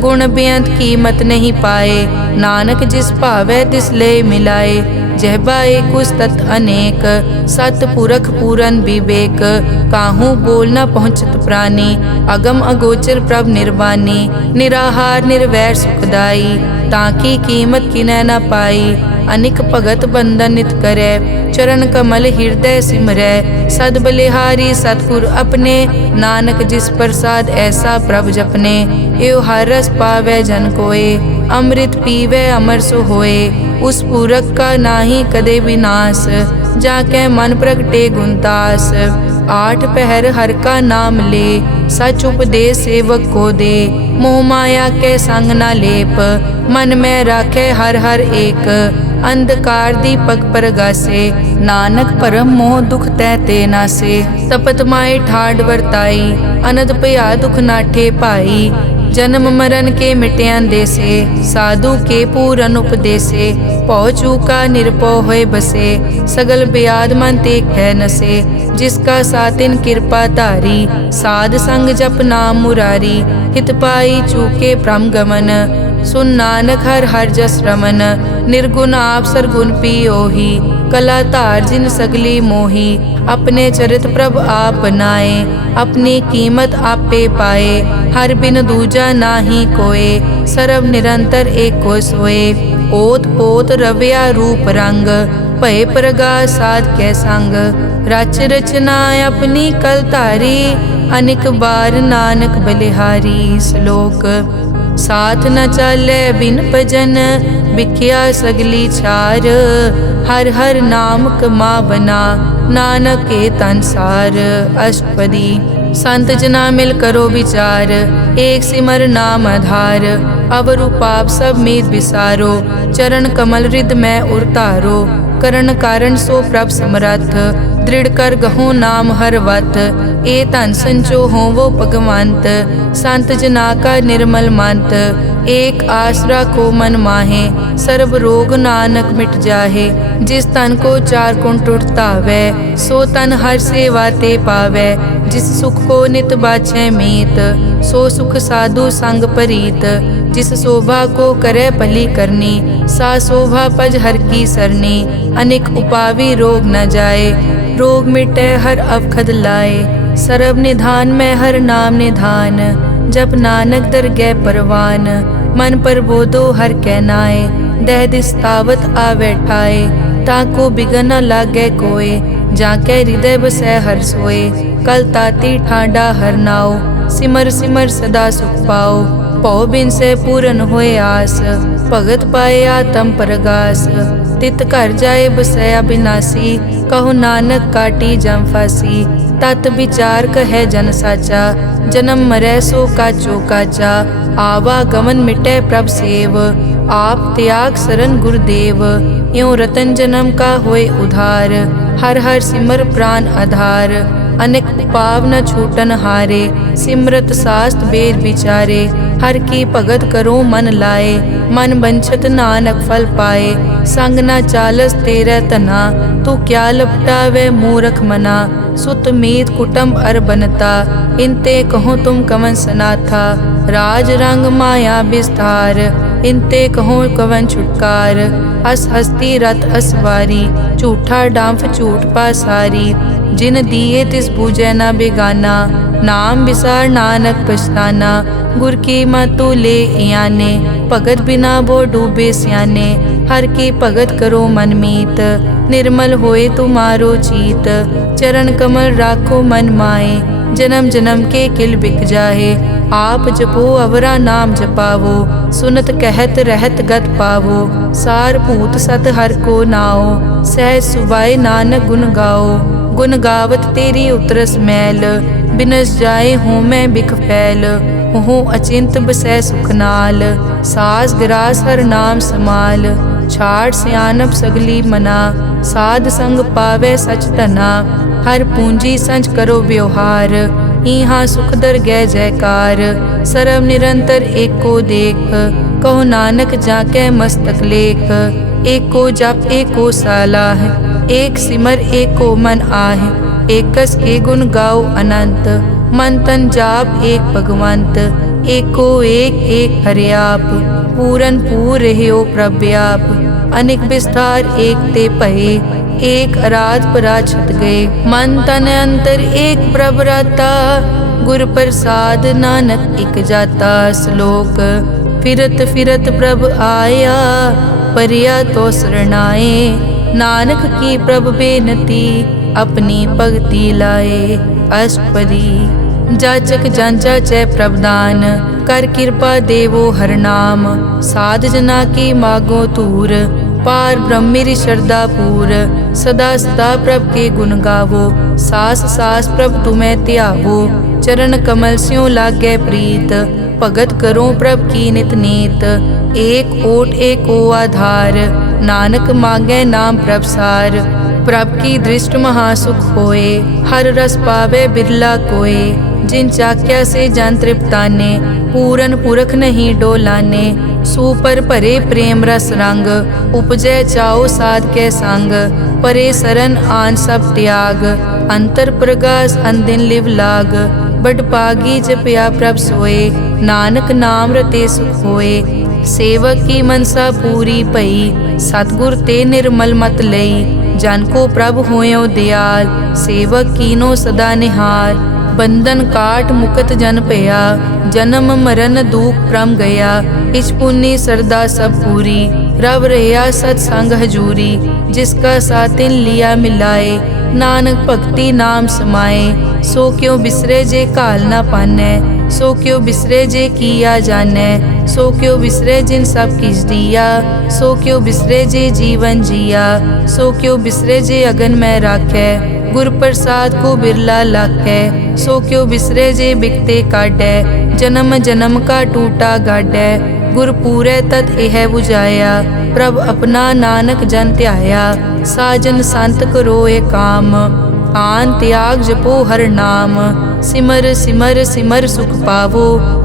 गुण बेअंत कीमत नहीं पाए, नानक जिस भावै तिस ले मिलाए। जहबा एक तत् अनेक, सतपुरख पूरन विवेक। काहू बोल न पहुँचत प्राणी, अगम अगोचर प्रभ निर्वाणी। निराहार निर्वैर सुखदाई, ताकी कीमत किनै न पाई। अनिक भगत बंधन नित करे। चरण कमल हृदय सिमरै सद बलिहारी सतगुर अपने। नानक जिस प्रसाद ऐसा प्रभ जपने। एव हर रस पावै जन कोय। अमृत पीवै अमर सो होए। उस पूरक का नाहि कदे विनाश। जाके मन प्रगटे गुणतास। आठ पहर हर का नाम ले। सच उपदेश सेवक को दे। मोह माया के संग न लेप। मन में राखे हर हर एक। अंधकार दीपक परगासे। नानक परम मोह दुख तै ते नासे। तपत माए ठाड वर्ताई। अनद भया दुख नाठे पाई। जन्म मरण के मिट्यां देसे। साधु के पूरन उपदेसे। पौ चूका निरपौ होए बसे। सगल ब्याद मन ते कै नसे। जिसका सातिन कृपा धारी। साध संग जप नाम मुरारी। हित पाई चूके भ्रम गमन। सुन नानक हर हर जस रमन। निर्गुण आप सरगुण पियोही। कला धार जिन सगली मोही। अपने चरित प्रभ आप बनाए। अपनी कीमत आपे पाए। हर बिन दूजा नाही कोय। सर्व निरंतर एक को सोए। ओत पोत रव्या रूप रंग। भय प्रगास साध कै संग। रच रचना अपनी कल धारी। अनिक बार नानक बलिहारी। श्लोक साथ न चाले बिन भजन। बिख्या सगली छार। हर हर नाम कमावना। नानक के तन सार। अष्टपदी संत जना मिल करो विचार। एक सिमर नाम आधार। अवर पाप सब मीत विसारो। चरण कमल रिद में उरतारो। करण कारण सो प्रभ समरथ। दृढ़ कर गहो नाम हर वत। ए धन संचो हो वो भगवंत। संत जना का निर्मल मंत। एक आसरा को मन माहे। सर्व रोग नानक मिट जाहे। जिस तन को चार गुण टूटता वै। सो तन हर सेवा ते पावै। जिस सुख को नित बाछै मीत। सो सुख साधु संग परीत। जिस शोभा को करे भली करनी। सा शोभा पज हर की सरनी। अनेक उपावी रोग न जाए। रोग मिटे हर अवखद लाए। सर्व निधान में हर नाम निधान। जब नानक दरगह परवान। मन पर बोधो हर कै नाए। दह दिस्तावत आवे ठाए। ताको बिगन न लागे कोय। जाके हृदय बसै हर सोए। कल ताती ठांडा हर नाओ। सिमर सिमर सदा सुख पाओ। पौ बिन से पूरन होए आस। भगत पाए आत्म परगास। तित घर जाए बसया बिनासी। कहो नानक काटी जम फासी। तत विचार कहे जन साचा। जन्म मरै सो काचो काचा। आवागमन मिटे प्रभ सेव। आप त्याग सरन गुरुदेव। यों रतन जन्म का होए उधार। हर हर सिमर प्राण आधार। अनेक पाव न छूटन हारे। सिमरत शास्त्र वेद विचारे। हर की भगत करो मन लाए। मन बंछत नानक फल पाए। संग न चालस तेरा तना। तू क्या लपटावे मूरख मना। सुत मीत कुटुंब अर बनता। इनते कहो तुम कवन सनाथा। राज रंग माया विस्तार। इनते कहो कवन छुटकार। अस हस्ती रत असवारी। झूठा डांफ झूठ पासारी। जिन दिए तिस बूझे न बेगाना। नाम विसार नानक पछताना। गुर की मतु ले याने। भगत बिना वो डूबे स्याने। हर की भगत करो मन मीत। निर्मल होए तुम्हारो चीत। चरण कमल राखो मन माए। जन्म जन्म के किल बिक जाहे। आप जपो अवरा नाम जपावो। सुनत कहत रहत गत पावो। सार भूत सत हर को नाओ। सहज सुबाए नानक गुण गाओ। गुण गावत तेरी उतरस मैल। बिनस जाए हूँ मैं बिख फैल। हूँ अचिंत बसै सुख नाल। सास गिरास हर नाम समाल। छाड़ सियानप सगली मना। साध संग पावे सच तना। हर पूंजी संच करो व्यवहार। इहाँ सुख दर गै जयकार। सर्व निरंतर एक को देख। कहो नानक जाके मस्तक लेख। एक को जप एक को सालाह। एक सिमर एक को मन आह। एकस के गुण गाओ अनंत। मन तन जाप एक भगवंत। एक को एक हरियाप। पूरन पूर रहियो प्रव्याप। अनेक विस्तार एक ते पहे। एक अराध पराछत गए। मन तन अंतर एक प्रभ राता। गुर प्रसाद नानक एक जाता। श्लोक फिरत फिरत प्रभ आया। परिया तो शरणाए। नानक की प्रभ बेनती अपनी भगति लाए। अष्टपदी जाचक जांचा चै प्रभदान कर कृपा देवो हर नाम। साध जना की मागो तूर पार ब्रह्मेरी श्रद्धा पूर। सदा सदा प्रभ के गुण गावो सास सास प्रभ तुम्हें त्यावो। चरण कमल स्यों लागे प्रीत भगत करो प्रभ की नित नीत। एक ओट एको आधार नानक मांगे नाम प्रभ सार। प्रभ की दृष्ट महासुख होए हर रस पावे बिरला कोय। जिन चाक्या से जन तृप्ताने पूरन पुरख नहीं डोलाने। सुपर भरे प्रेम रस रंग उपजय चाओ साध के संग। परे सरन आन सब त्याग अंतर प्रगास अंदिन लिव लाग। बड़ पागी जपया प्रभ सोए नानक नाम रते सुख होए। सेवक की मनसा पूरी पई सतगुर ते निर्मल मत लई। जन को प्रभ होयो दयाल सेवक कीनो सदा निहाल। बंधन काट मुकत जन पया जन्म मरण दुख प्रम गया। इस पुण्य सरदा सब पूरी रव रहा सत्संग हजूरी। जिसका सातिन लिया मिलाए नानक भक्ति नाम समाए। सो क्यों बिसरे जे काल ना पाने सो क्यों बिसरे जे किया जाने। सो क्यों बिसरे जिन सब किस दिया सो क्यों बिसरे जे जीवन जिया। सो क्यों बिसरे जे अगन में राखे गुर प्रसाद को बिरला लाखे। सो क्यों बिसरे जे बिकते काटे जन्म जन्म का टूटा गाडे। गुर पूरे तत् यह बुझाया प्रभ अपना नानक जन त्याया। साजन संत करो ए काम आन त्याग जपो हर नाम। सिमर सिमर सिमर सुख पावो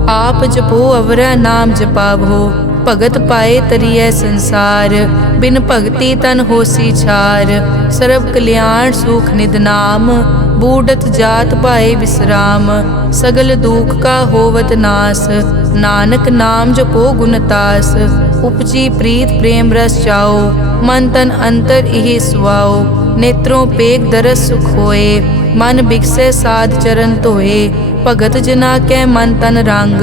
आप जपो अवरा नाम जपावो। भगत पाए तरिय संसार बिन भगति तन होसी छार। सर्व कल्याण सुख निध नाम बूढ़त जात पाए विश्राम। सगल दुख का होवत नास नानक नाम जपो गुणतास। उपजी प्रीत प्रेम रस चाओ मन तन अंतर इहि सुआओ। नेत्रों पेग दरस सुख होए मन बिकसे साध चरण धोए। भगत जना के मन तन रंग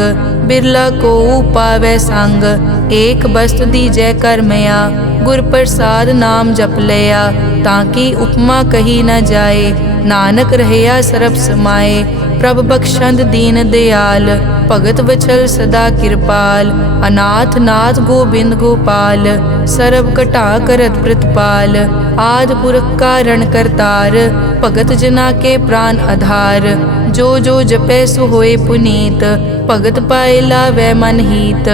बिरला को पावे संग। एक वस्तु दी जय कर मया गुर प्रसाद नाम जप लिया। ताकि उपमा कही न जाए नानक रहया सरब समाए। प्रभ बख्शंद दीन दयाल भगत वचल सदा कृपाल। अनाथ नाथ गोबिंद गोपाल सरब कटा करत प्रतिपाल। आद पुरख कारण करतार भगत जना के प्राण आधार। जो जो जपे सो होए पुनीत भगत पाए लावे मन हीत।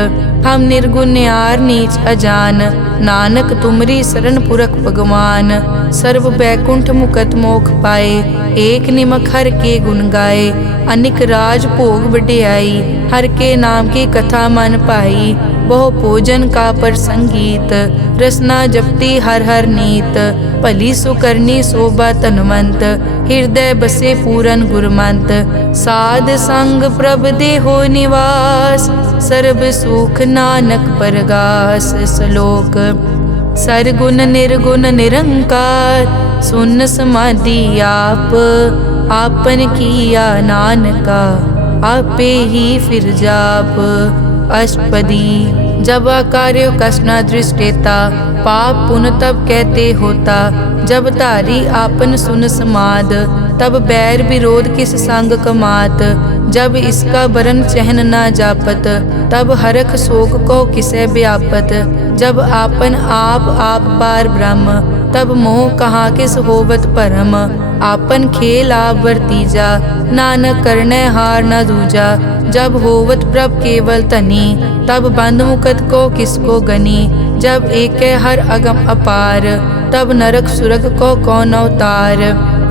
हम निर्गुण न्यार नीच अजान नानक तुमरी शरण पुरख भगवान। सर्व बैकुंठ मुकत मोख पाए एक निमक हर के गुण गाए। अनिक राज भोग वड्याई हर के नाम की कथा मन पाई। बहु भोजन का पर संगीत रसना जपती हर हर नीत। भली सुकरनी शोभा तनवंत हृदय बसे पूरन गुरमंत। साध संग प्रभ देहो निवास सर्ब सुख नानक परगास। श्लोक सरगुण निर्गुण निरंकार सुन समाधि आप। आपन किया नानका आपे ही फिर जाप। अष्टपदी जब कार्यो कसना दृष्टेता पाप पुण्य तब कहते होता। जब तारी आपन सुन समाद तब बैर विरोध किस संग कमात। जब इसका बरन चहन ना जापत तब हरख शोक को किसे व्यापत। जब आपन आप पार ब्रह्म तब मोह कहाँ किस होवत परम। आपन खेल आप वर्तीजा नानक करने हार न दूजा। जब होवत प्रभ केवल तनी तब बंद मुकत को किसको गनी। जब एक हर अगम अपार तब नरक सुरग को कौन अवतार।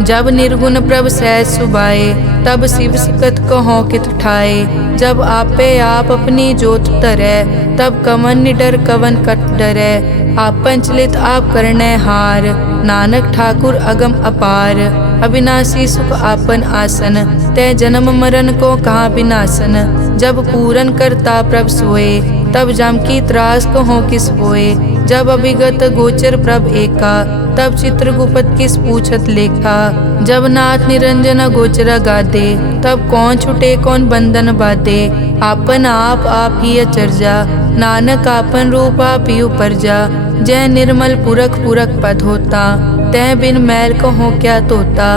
जब निर्गुण प्रभ सहज सुबाए तब शिव सिकत कहो कित ठाए। जब आपे आप अपनी जोत तरे तब कवन निडर कवन कट डरे। आपन चलित आप करने हार नानक ठाकुर अगम अपार। अविनाशी सुख आपन आसन तय जन्म मरण को कहाँ विनाशन। जब पूरन करता प्रभ सोए तब जम की त्रास कहो किस होए। जब अभिगत गोचर प्रभ एका तब चित्रगुप्त किस पूछत लेखा। जब नाथ निरंजन गोचरा गादे तब कौन छुटे कौन बंधन बादे। आपन आप ही अचरजा नानक आपन रूप आप ही उपरजा। जय निर्मल पुरख पुरख पद होता, तै बिन मैल कहो क्या तोता।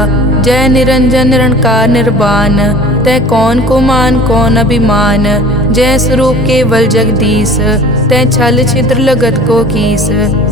जय निरंजन निरंकार निर्वाण, तै कौन को मान कौन अभिमान। जय स्वरूप केवल जगदीश, तै छल छिद्र लगत को कीस।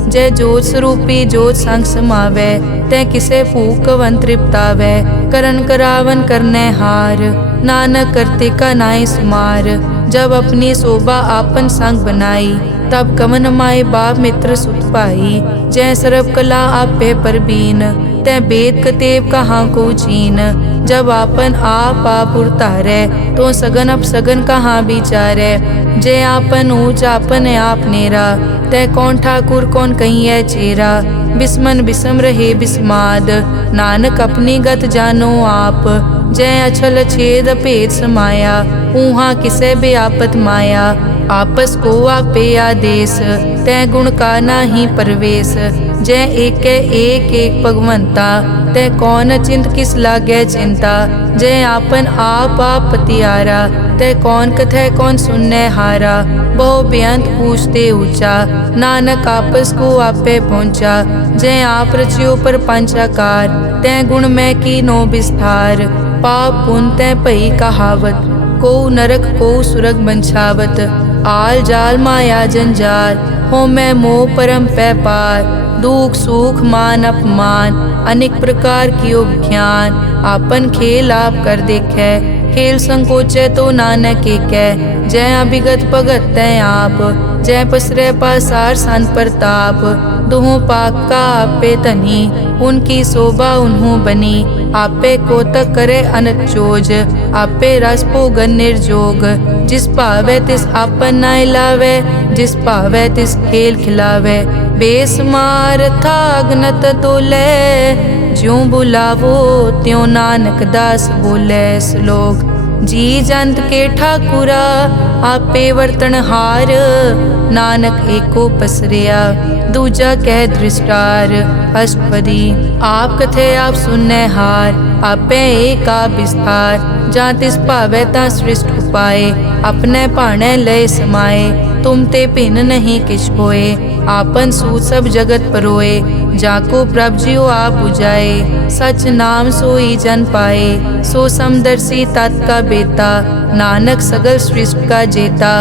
जय जोत स्वरूपी जोत संग समावै, तै किसे भूख कवन तृप्तावै। करन करावन करनै हार, नानक करते का नाई सुमार। जब अपनी शोभा आपन संग बनाई, तब कवन माए बाप मित्र सुत पाई। जय सर्व कला आपे परबीन, तै वेद कतेब कहाँ को चीन। जब आपन आप उतारै, तो सगन अपसगन कहाँ विचारै। जय आपन ऊंच आपन आप नेरा, तै कौन ठाकुर कौन कहिए चेरा। बिस्मन बिसम रहे बिस्माद, नानक अपनी गत जानो आप। जय अछल छेद भेद समाया, ऊहा किसे बेआपत माया। आपस को आपे आदेश, तै गुण का नाही परवेश। जय एक भगवंता, तै कौन चिंत किस लागे चिंता। जय आपन आप पतियारा, तै कौन कथै कौन सुनने हारा। बहु बेअंत पूछते ऊंचा, नानक आपस को आपे पहुँचा। जय आप रचियो पर पंचाकार, तै गुण में कीनो विस्तार। पाप पुन तै भई कहावत, को नरक को सुरग बंछावत। आल जाल माया जंजाल, हो मैं मोह परम पै पार। दुख सुख मान अपमान, अनेक प्रकार कियो विख्यान। आपन खेल आप कर देखे, खेल संकोचे तो नानक एकै। जय अभिगत भगत तै आप, जय पसरे पासार सन प्रताप। दुहों पाक का आपे तनी, उनकी शोभा उन्हों बनी। आपे कोतक करे अनत चोज, आपे रस भोगन निर्जोग। जिस भावे तिस आपन नाय लावे, जिस भावे तिस खेल खिलावे। बेसमार था अगनत तोले, ज्यों बुलावो त्यों नानक दास बोले। श्लोक। जी जंत के ठाकुरा, आपे वर्तन हार। नानक एको पसरिया, दूजा कह दृष्टार। अष्टपदी। आप कथे आप सुनने हार, आपे एक आप विस्तार। जा तिस भावे ता सृष्ट उपाय, अपने भाणे लय समाए। तुम ते भिन्न नहीं किछ होए, आपन सूत सब जगत परोए। जाको प्रभ जियो आप बुझाए, सच नाम सोई जन पाए। सो समदर्शी तत् का बेता, नानक सगल सृष्टि का जेता।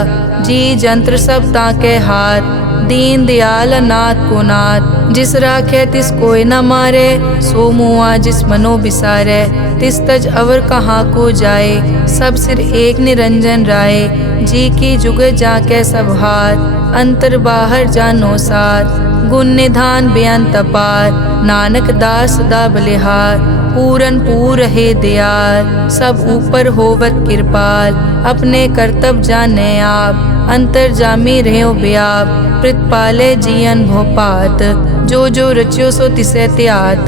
जी जंत्र सब ताके हाथ, दीन दयाल अनाथ को नाथ। जिस राखे तिस कोई न मारे, सो मुआ जिस मनो बिसारे। तिस तज अवर कहाँ को जाए, सब सिर एक निरंजन राय। जी की जुग जाके सब हाथ, अंतर बाहर जानो साथ। गुण निधान बेअंत अपार, नानक दास सदा बलिहार। पूरन पूर रहे दयाल, सब ऊपर होवत कृपाल। अपने कर्तव्य जाने आप, अंतर जामी रहो व्याप। प्रतिपाले जियन भोपात, जो जो रच्यो सो तिसे त्यात।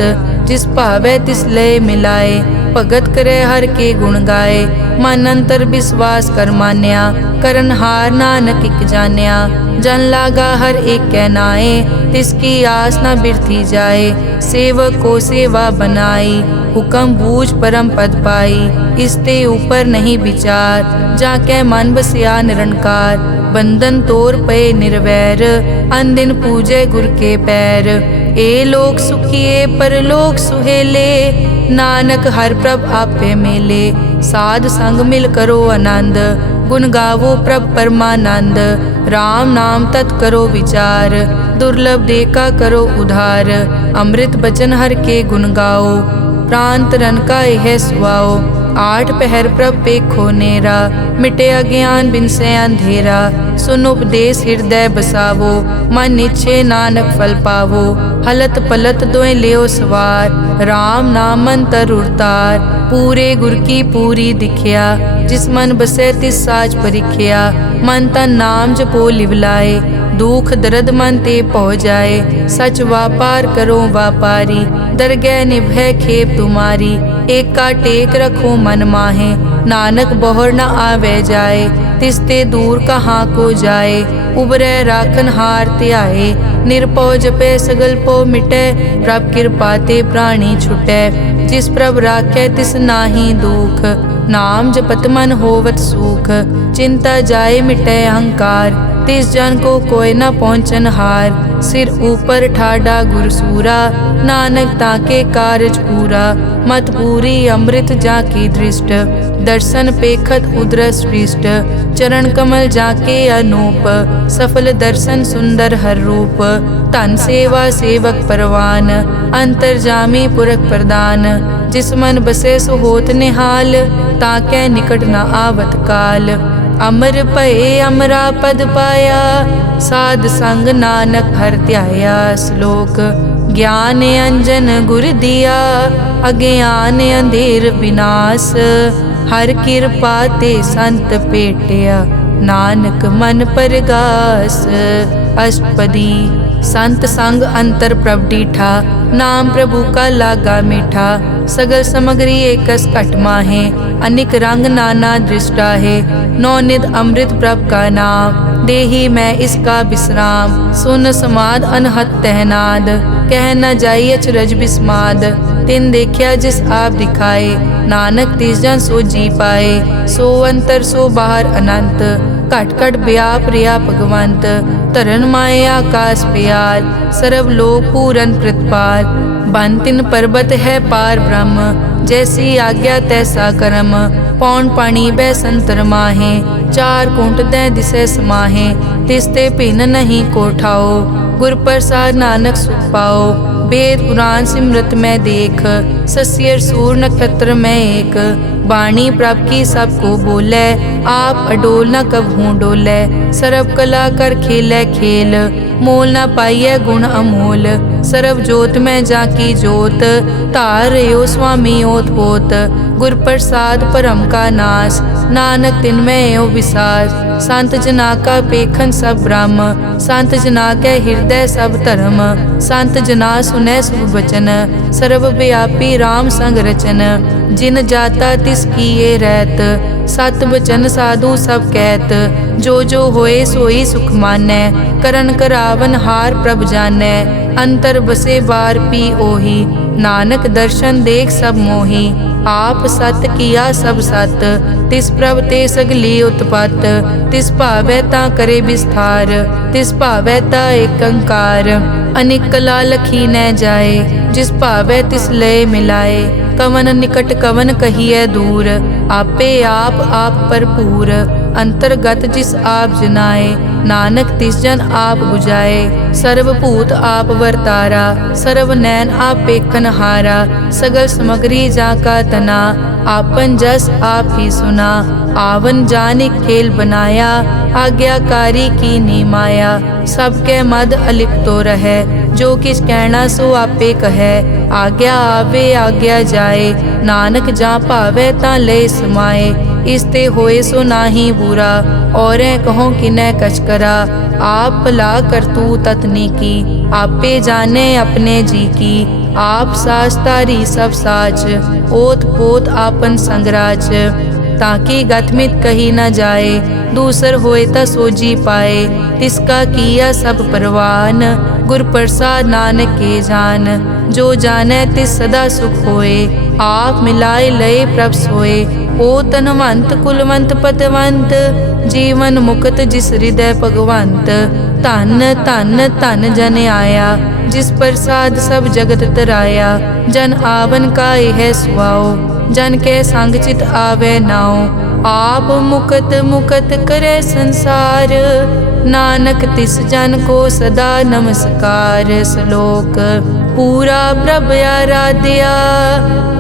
जिस भावे तिस लय मिलाए, भगत करे हर के गुण गाए। मन अंतर विश्वास कर मान्या, करन हार नानक इक जान्या। जन लागा हर एक कै नाए, तिसकी आस न बिरथी जाए। सेवक को सेवा बनाई, हुक्म बूझ परम पद पाई। इसते ऊपर नहीं विचार, जाके मन बसिया निरंकार। बंधन तोर पे निर्वैर, अन दिन पूजे गुर के पैर। ए लोक सुखिए परलोक सुहेले, नानक हर प्रभ आपे मेले। साध संग मिल करो आनंद, गुण गावो प्रभ परमानंद। राम नाम तत् करो विचार, दुर्लभ देखा करो उधार। अमृत बचन हर के गुण गाओ, प्राण तरन का यह सुआओ। आठ पहर प्रभ पेखो नेरा, मिटे अज्ञान बिन से अंधेरा। सुन उपदेश हृदय बसावो, मन इच्छे नानक फल पावो। हलत पलत दोए लियो सवार, राम नाम अंतर उरतार। पूरे गुर की पूरी दिखिया, जिस मन बसे तिस साज परिख्या। मन तन नाम जपो लिवलाए, दुख दर्द मन ते पौ जाए। सच व्यापार करो व्यापारी, दरगह निभै खेप तुम्हारी। एक का टेक रखो मन माहे, नानक बहुर न आवे जाए। तिसते दूर कहाँ को जाए, उबरे राखन हार त्याए। निरपौ जपे सगल पो मिटे, प्रभ कृपा ते प्राणी छुटे। जिस प्रभ राखे तिस नाही दुख, नाम जपत मन होवत सुख। चिंता जाए मिटे अहंकार, तिस जन को कोई न पहुँचन हार। सिर ऊपर ठाडा गुरसूरा, नानक ताके कारज पूरा। मत पूरी अमृत जाकी दृष्ट, दर्शन पेखत उदरस पृष्ठ। चरण कमल जाके अनूप, सफल दर्शन सुंदर हर रूप। धन सेवा सेवक परवान, अंतर्जामी पुरख प्रदान। जिस मन बसे सो होत निहाल, ताकै निकट न आवत काल। अमर भये अमरा पद पाया, साध संग नानक हर ध्याया। श्लोक ज्ञान अंजन गुर दिया, अज्ञान अंधेर विनाश। हर कृपा ते संत पेटिया, नानक मन परगास। अष्टपदी संत संग अंतर प्रभ डीठा, नाम प्रभु का लागा मीठा। सगल समग्री एकस घट माहे, अनिक रंग नाना दृष्टा है। नौ निध अमृत प्रभ का नाम, देही मैं इसका विश्राम। सुन समाद अनहत तहनाद, कह न जाई अचरज बिस्माद। तिन देखिया जिस आप दिखाए, नानक तिस जन सो जी पाए। सो अंतर सो बाहर अनंत, घट घट व्याप रिया भगवंत। तरन माए आकाश प्याल, सर्व लोक पूरन प्रतिपाल। बन तिन पर्वत है पार ब्रह्म, जैसी आज्ञा तैसा कर्म। पौन पानी बै संतर माहे, चार कुंट दै दिसे समाहे। तिसते भिन्न नहीं कोठाओ, गुर प्रसाद नानक सुख पाओ। वेद पुराण सिमरत में देख, सस्यर सूर नक्षत्र में एक। वाणी प्रभ की सबको बोले, आप अडोल न कबहूँ डोले। सर्व कला कर खेले खेल, मोल न पाइए गुण अमोल। सर्व जोत में जाकी जोत, तार रयो स्वामी ओत पोत। गुर प्रसाद परम का नाश, नानक तिनमें एव विसास। संत जना का पेखन सब ब्रह्म, संत जना के हृदय सब धर्म। संत जना सुनै शुभ वचन, सर्व व्यापी राम संग रचन। जिन जाता तिस किए रहत, सत बचन साधु सब कहत। जो जो होए सोई सुख मानै, करन करावन हार प्रभ जानै। अंतर बसे बार पी ओही, नानक दर्शन देख सब मोही। आप सत किया सब सत, तिस प्रभ ते सगली उत्पत। तिस भावै ता करे विस्तार, तिस भावै ता एकंकार। अनेक कला लखी न जाए, जिस भावै तिस लय मिलाए। कवन निकट कवन कहिए दूर, आपे आप भरपूर। अंतर्गत जिस आप जनाए, नानक तिस जन आप बुझाए। सर्वभूत आप वर्तारा, सर्व नैन आप पेखन हारा। सगल समग्री जाका तना, आपन जस आप ही सुना। आवन जानि खेल बनाया, आज्ञाकारी की नी माया। सबके मद अलिप्तो रहे, जो किस कहना सो आपे कहे। आज्ञा आवे आज्ञा जाए, नानक जा भावे ता ले समाए। इसते होए सो नाही बुरा, और कहो किनै कछ करा। आप भला करतू ततनी की, आपे जाने अपने जी की। आप साच तारी सब साच, ओत पोत आपन संगराज। ताकि गतमित कही न जाए, दूसर होए ता सोजी पाए। तिसका किया सब परवान, गुर प्रसाद नानक के जान। जो जाने तिस सदा सुख होए, आप मिलाए लय प्रभ सोए। ओ तनवंत कुलवंत पतवंत, जीवन मुक्त जिस हृदय भगवंत। धन धन धन जन आया, जिस प्रसाद सब जगत तराया। जन आवन का यह सुआओ, जन के संग चित आवे नाओ। आप मुकत मुकत करे संसार, नानक तिस जन को सदा नमस्कार। श्लोक पूरा प्रभ आराध्या,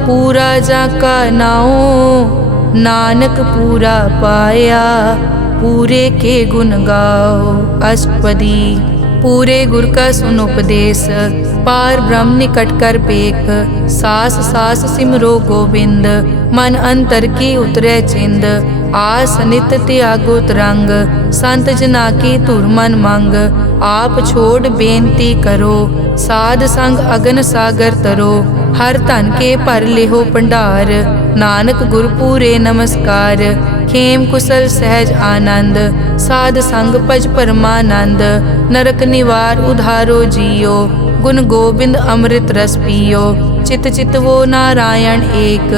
पूरा जाका नाओ। नानक पूरा पाया, पूरे के गुण गाओ। अष्टपदी पूरे गुर का सुन उपदेश, पार ब्रह्म निकट कर पेख। सास सास सिमरो गोविंद, मन अंतर की उतरे चिंद। आस नित त्यागो तरंग, संत जना की धुर मन मंग। आप छोड़ बेनती करो, साध संग अगन सागर तरो। हर धन के पर लेहो भंडार, नानक गुर पूरे नमस्कार। खेम कुशल सहज आनंद, साध संग भज परमानंद। नरक निवार उधारो जियो, गुण गोविंद अमृत रस पियो। चित चित वो नारायण एक,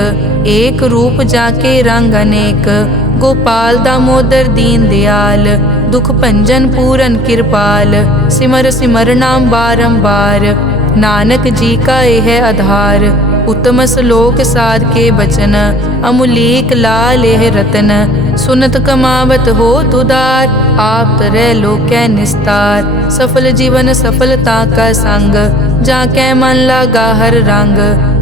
एक रूप जाके रंग अनेक। गोपाल दामोदर दीन दयाल, दुख भंजन पूरन कृपाल। सिमर सिमर नाम बारंबार, नानक जी का यह आधार। उत्तम श्लोक साध के बचन, अमुलीक लाल यह रतन। सुनत कमावत हो तुदार, आप तरह लोकै निस्तार। सफल जीवन सफलता का संग, जाकै मन लागा हर रंग।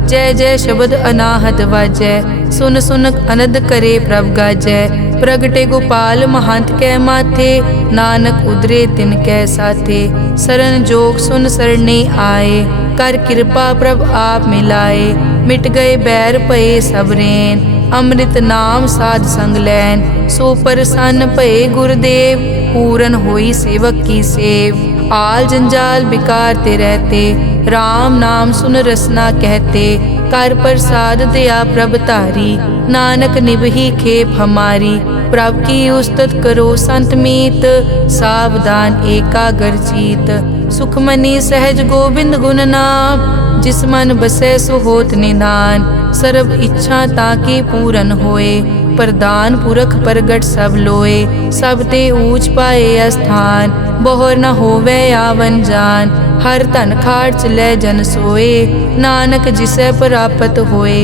जय जय शब्द अनाहत वाजै, सुन सुन अनद करे प्रभ गाजै। प्रगटे गोपाल महंत कै माथे, नानक उदरे तिन कै साथे। सरन जोग सुन सरने आए, कर कृपा प्रभ आप मिलाए। मिट गए बैर भये सबरेन, अमृत नाम साध संग लैन। सो प्रसन्न भये गुरुदेव, पूरन होई सेवक की सेव। आल जंजाल बिकार ते रहते, राम नाम सुन रसना कहते। कर प्रसाद दया प्रभ तारी, नानक निभही खेप हमारी। प्रभ की उस्तत करो संत मीत, सावधान एकाग्र चीत। सुखमनी सहज गोबिंद गुण नाम, जिस मन बसै सो होत निधान। सर्व इच्छा ताकि पूरन होए, प्रदान पुरख प्रगट सब लोए। सब ते ऊंच पाए स्थान, बहुर न होवे आवन जान। हर धन खाट लै जन सोए, नानक जिसै प्राप्त होए।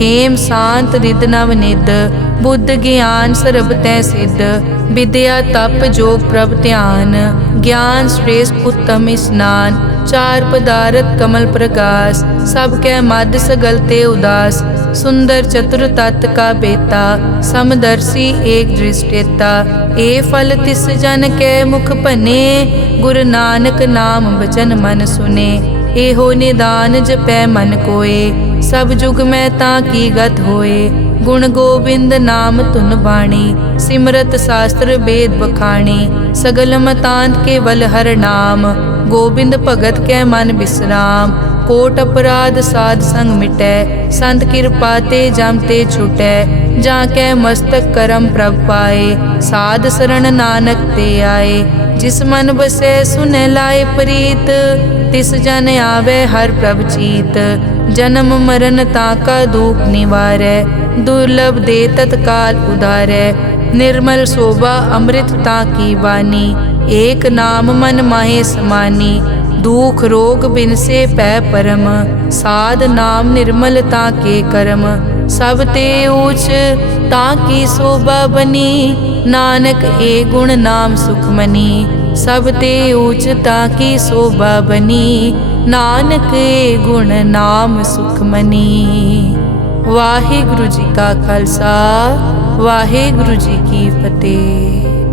हेम शांत रिद नव निद, बुद्ध ज्ञान सर्ब तै सिद्ध। विद्या तप जोग प्रभ ध्यान, ज्ञान श्रेष्ठ उत्तम स्नान। चार पदारथ कमल प्रकाश, सब कै मद सगल ते उदास। सुंदर चतुर तत् का बेता, समदर्शी एक दृष्टेता। ए फल तिस जन कै मुख बने, गुरु नानक नाम वचन मन सुने। एहो निदान जपै मन कोय, सब जुग में ताकी गत होए। गुण गोबिंद नाम धुन बाणी, सिमरत शास्त्र वेद बखाणी। सगल मतांत केवल हर नाम, गोबिंद भगत कै मन विश्राम। कोट अपराध साध संग मिटै, संत कृपा ते जम ते छुटै। जाकै मस्तक करम प्रभ पाए, साध शरण नानक ते आए। जिस मन बसै सुनै लाए प्रीत, तिस जन आवे हर प्रभ चीत। जन्म मरण ताका दुख निवारै, दुर्लभ दे तत्काल उधारै। निर्मल शोभा अमृत ताकी वानी, एक नाम मन माहे समानी। दुख रोग बिन से पै परम, साध नाम निर्मल ताके करम। सब ते ऊच ताकी शोभा बनी, नानक ए गुण नाम सुखमनी। सब ते ऊच ताकी शोभा बनी, नानक ए गुण नाम सुखमनी। वाहिगुरु जी का खालसा, वाहिगुरु जी की फतेह।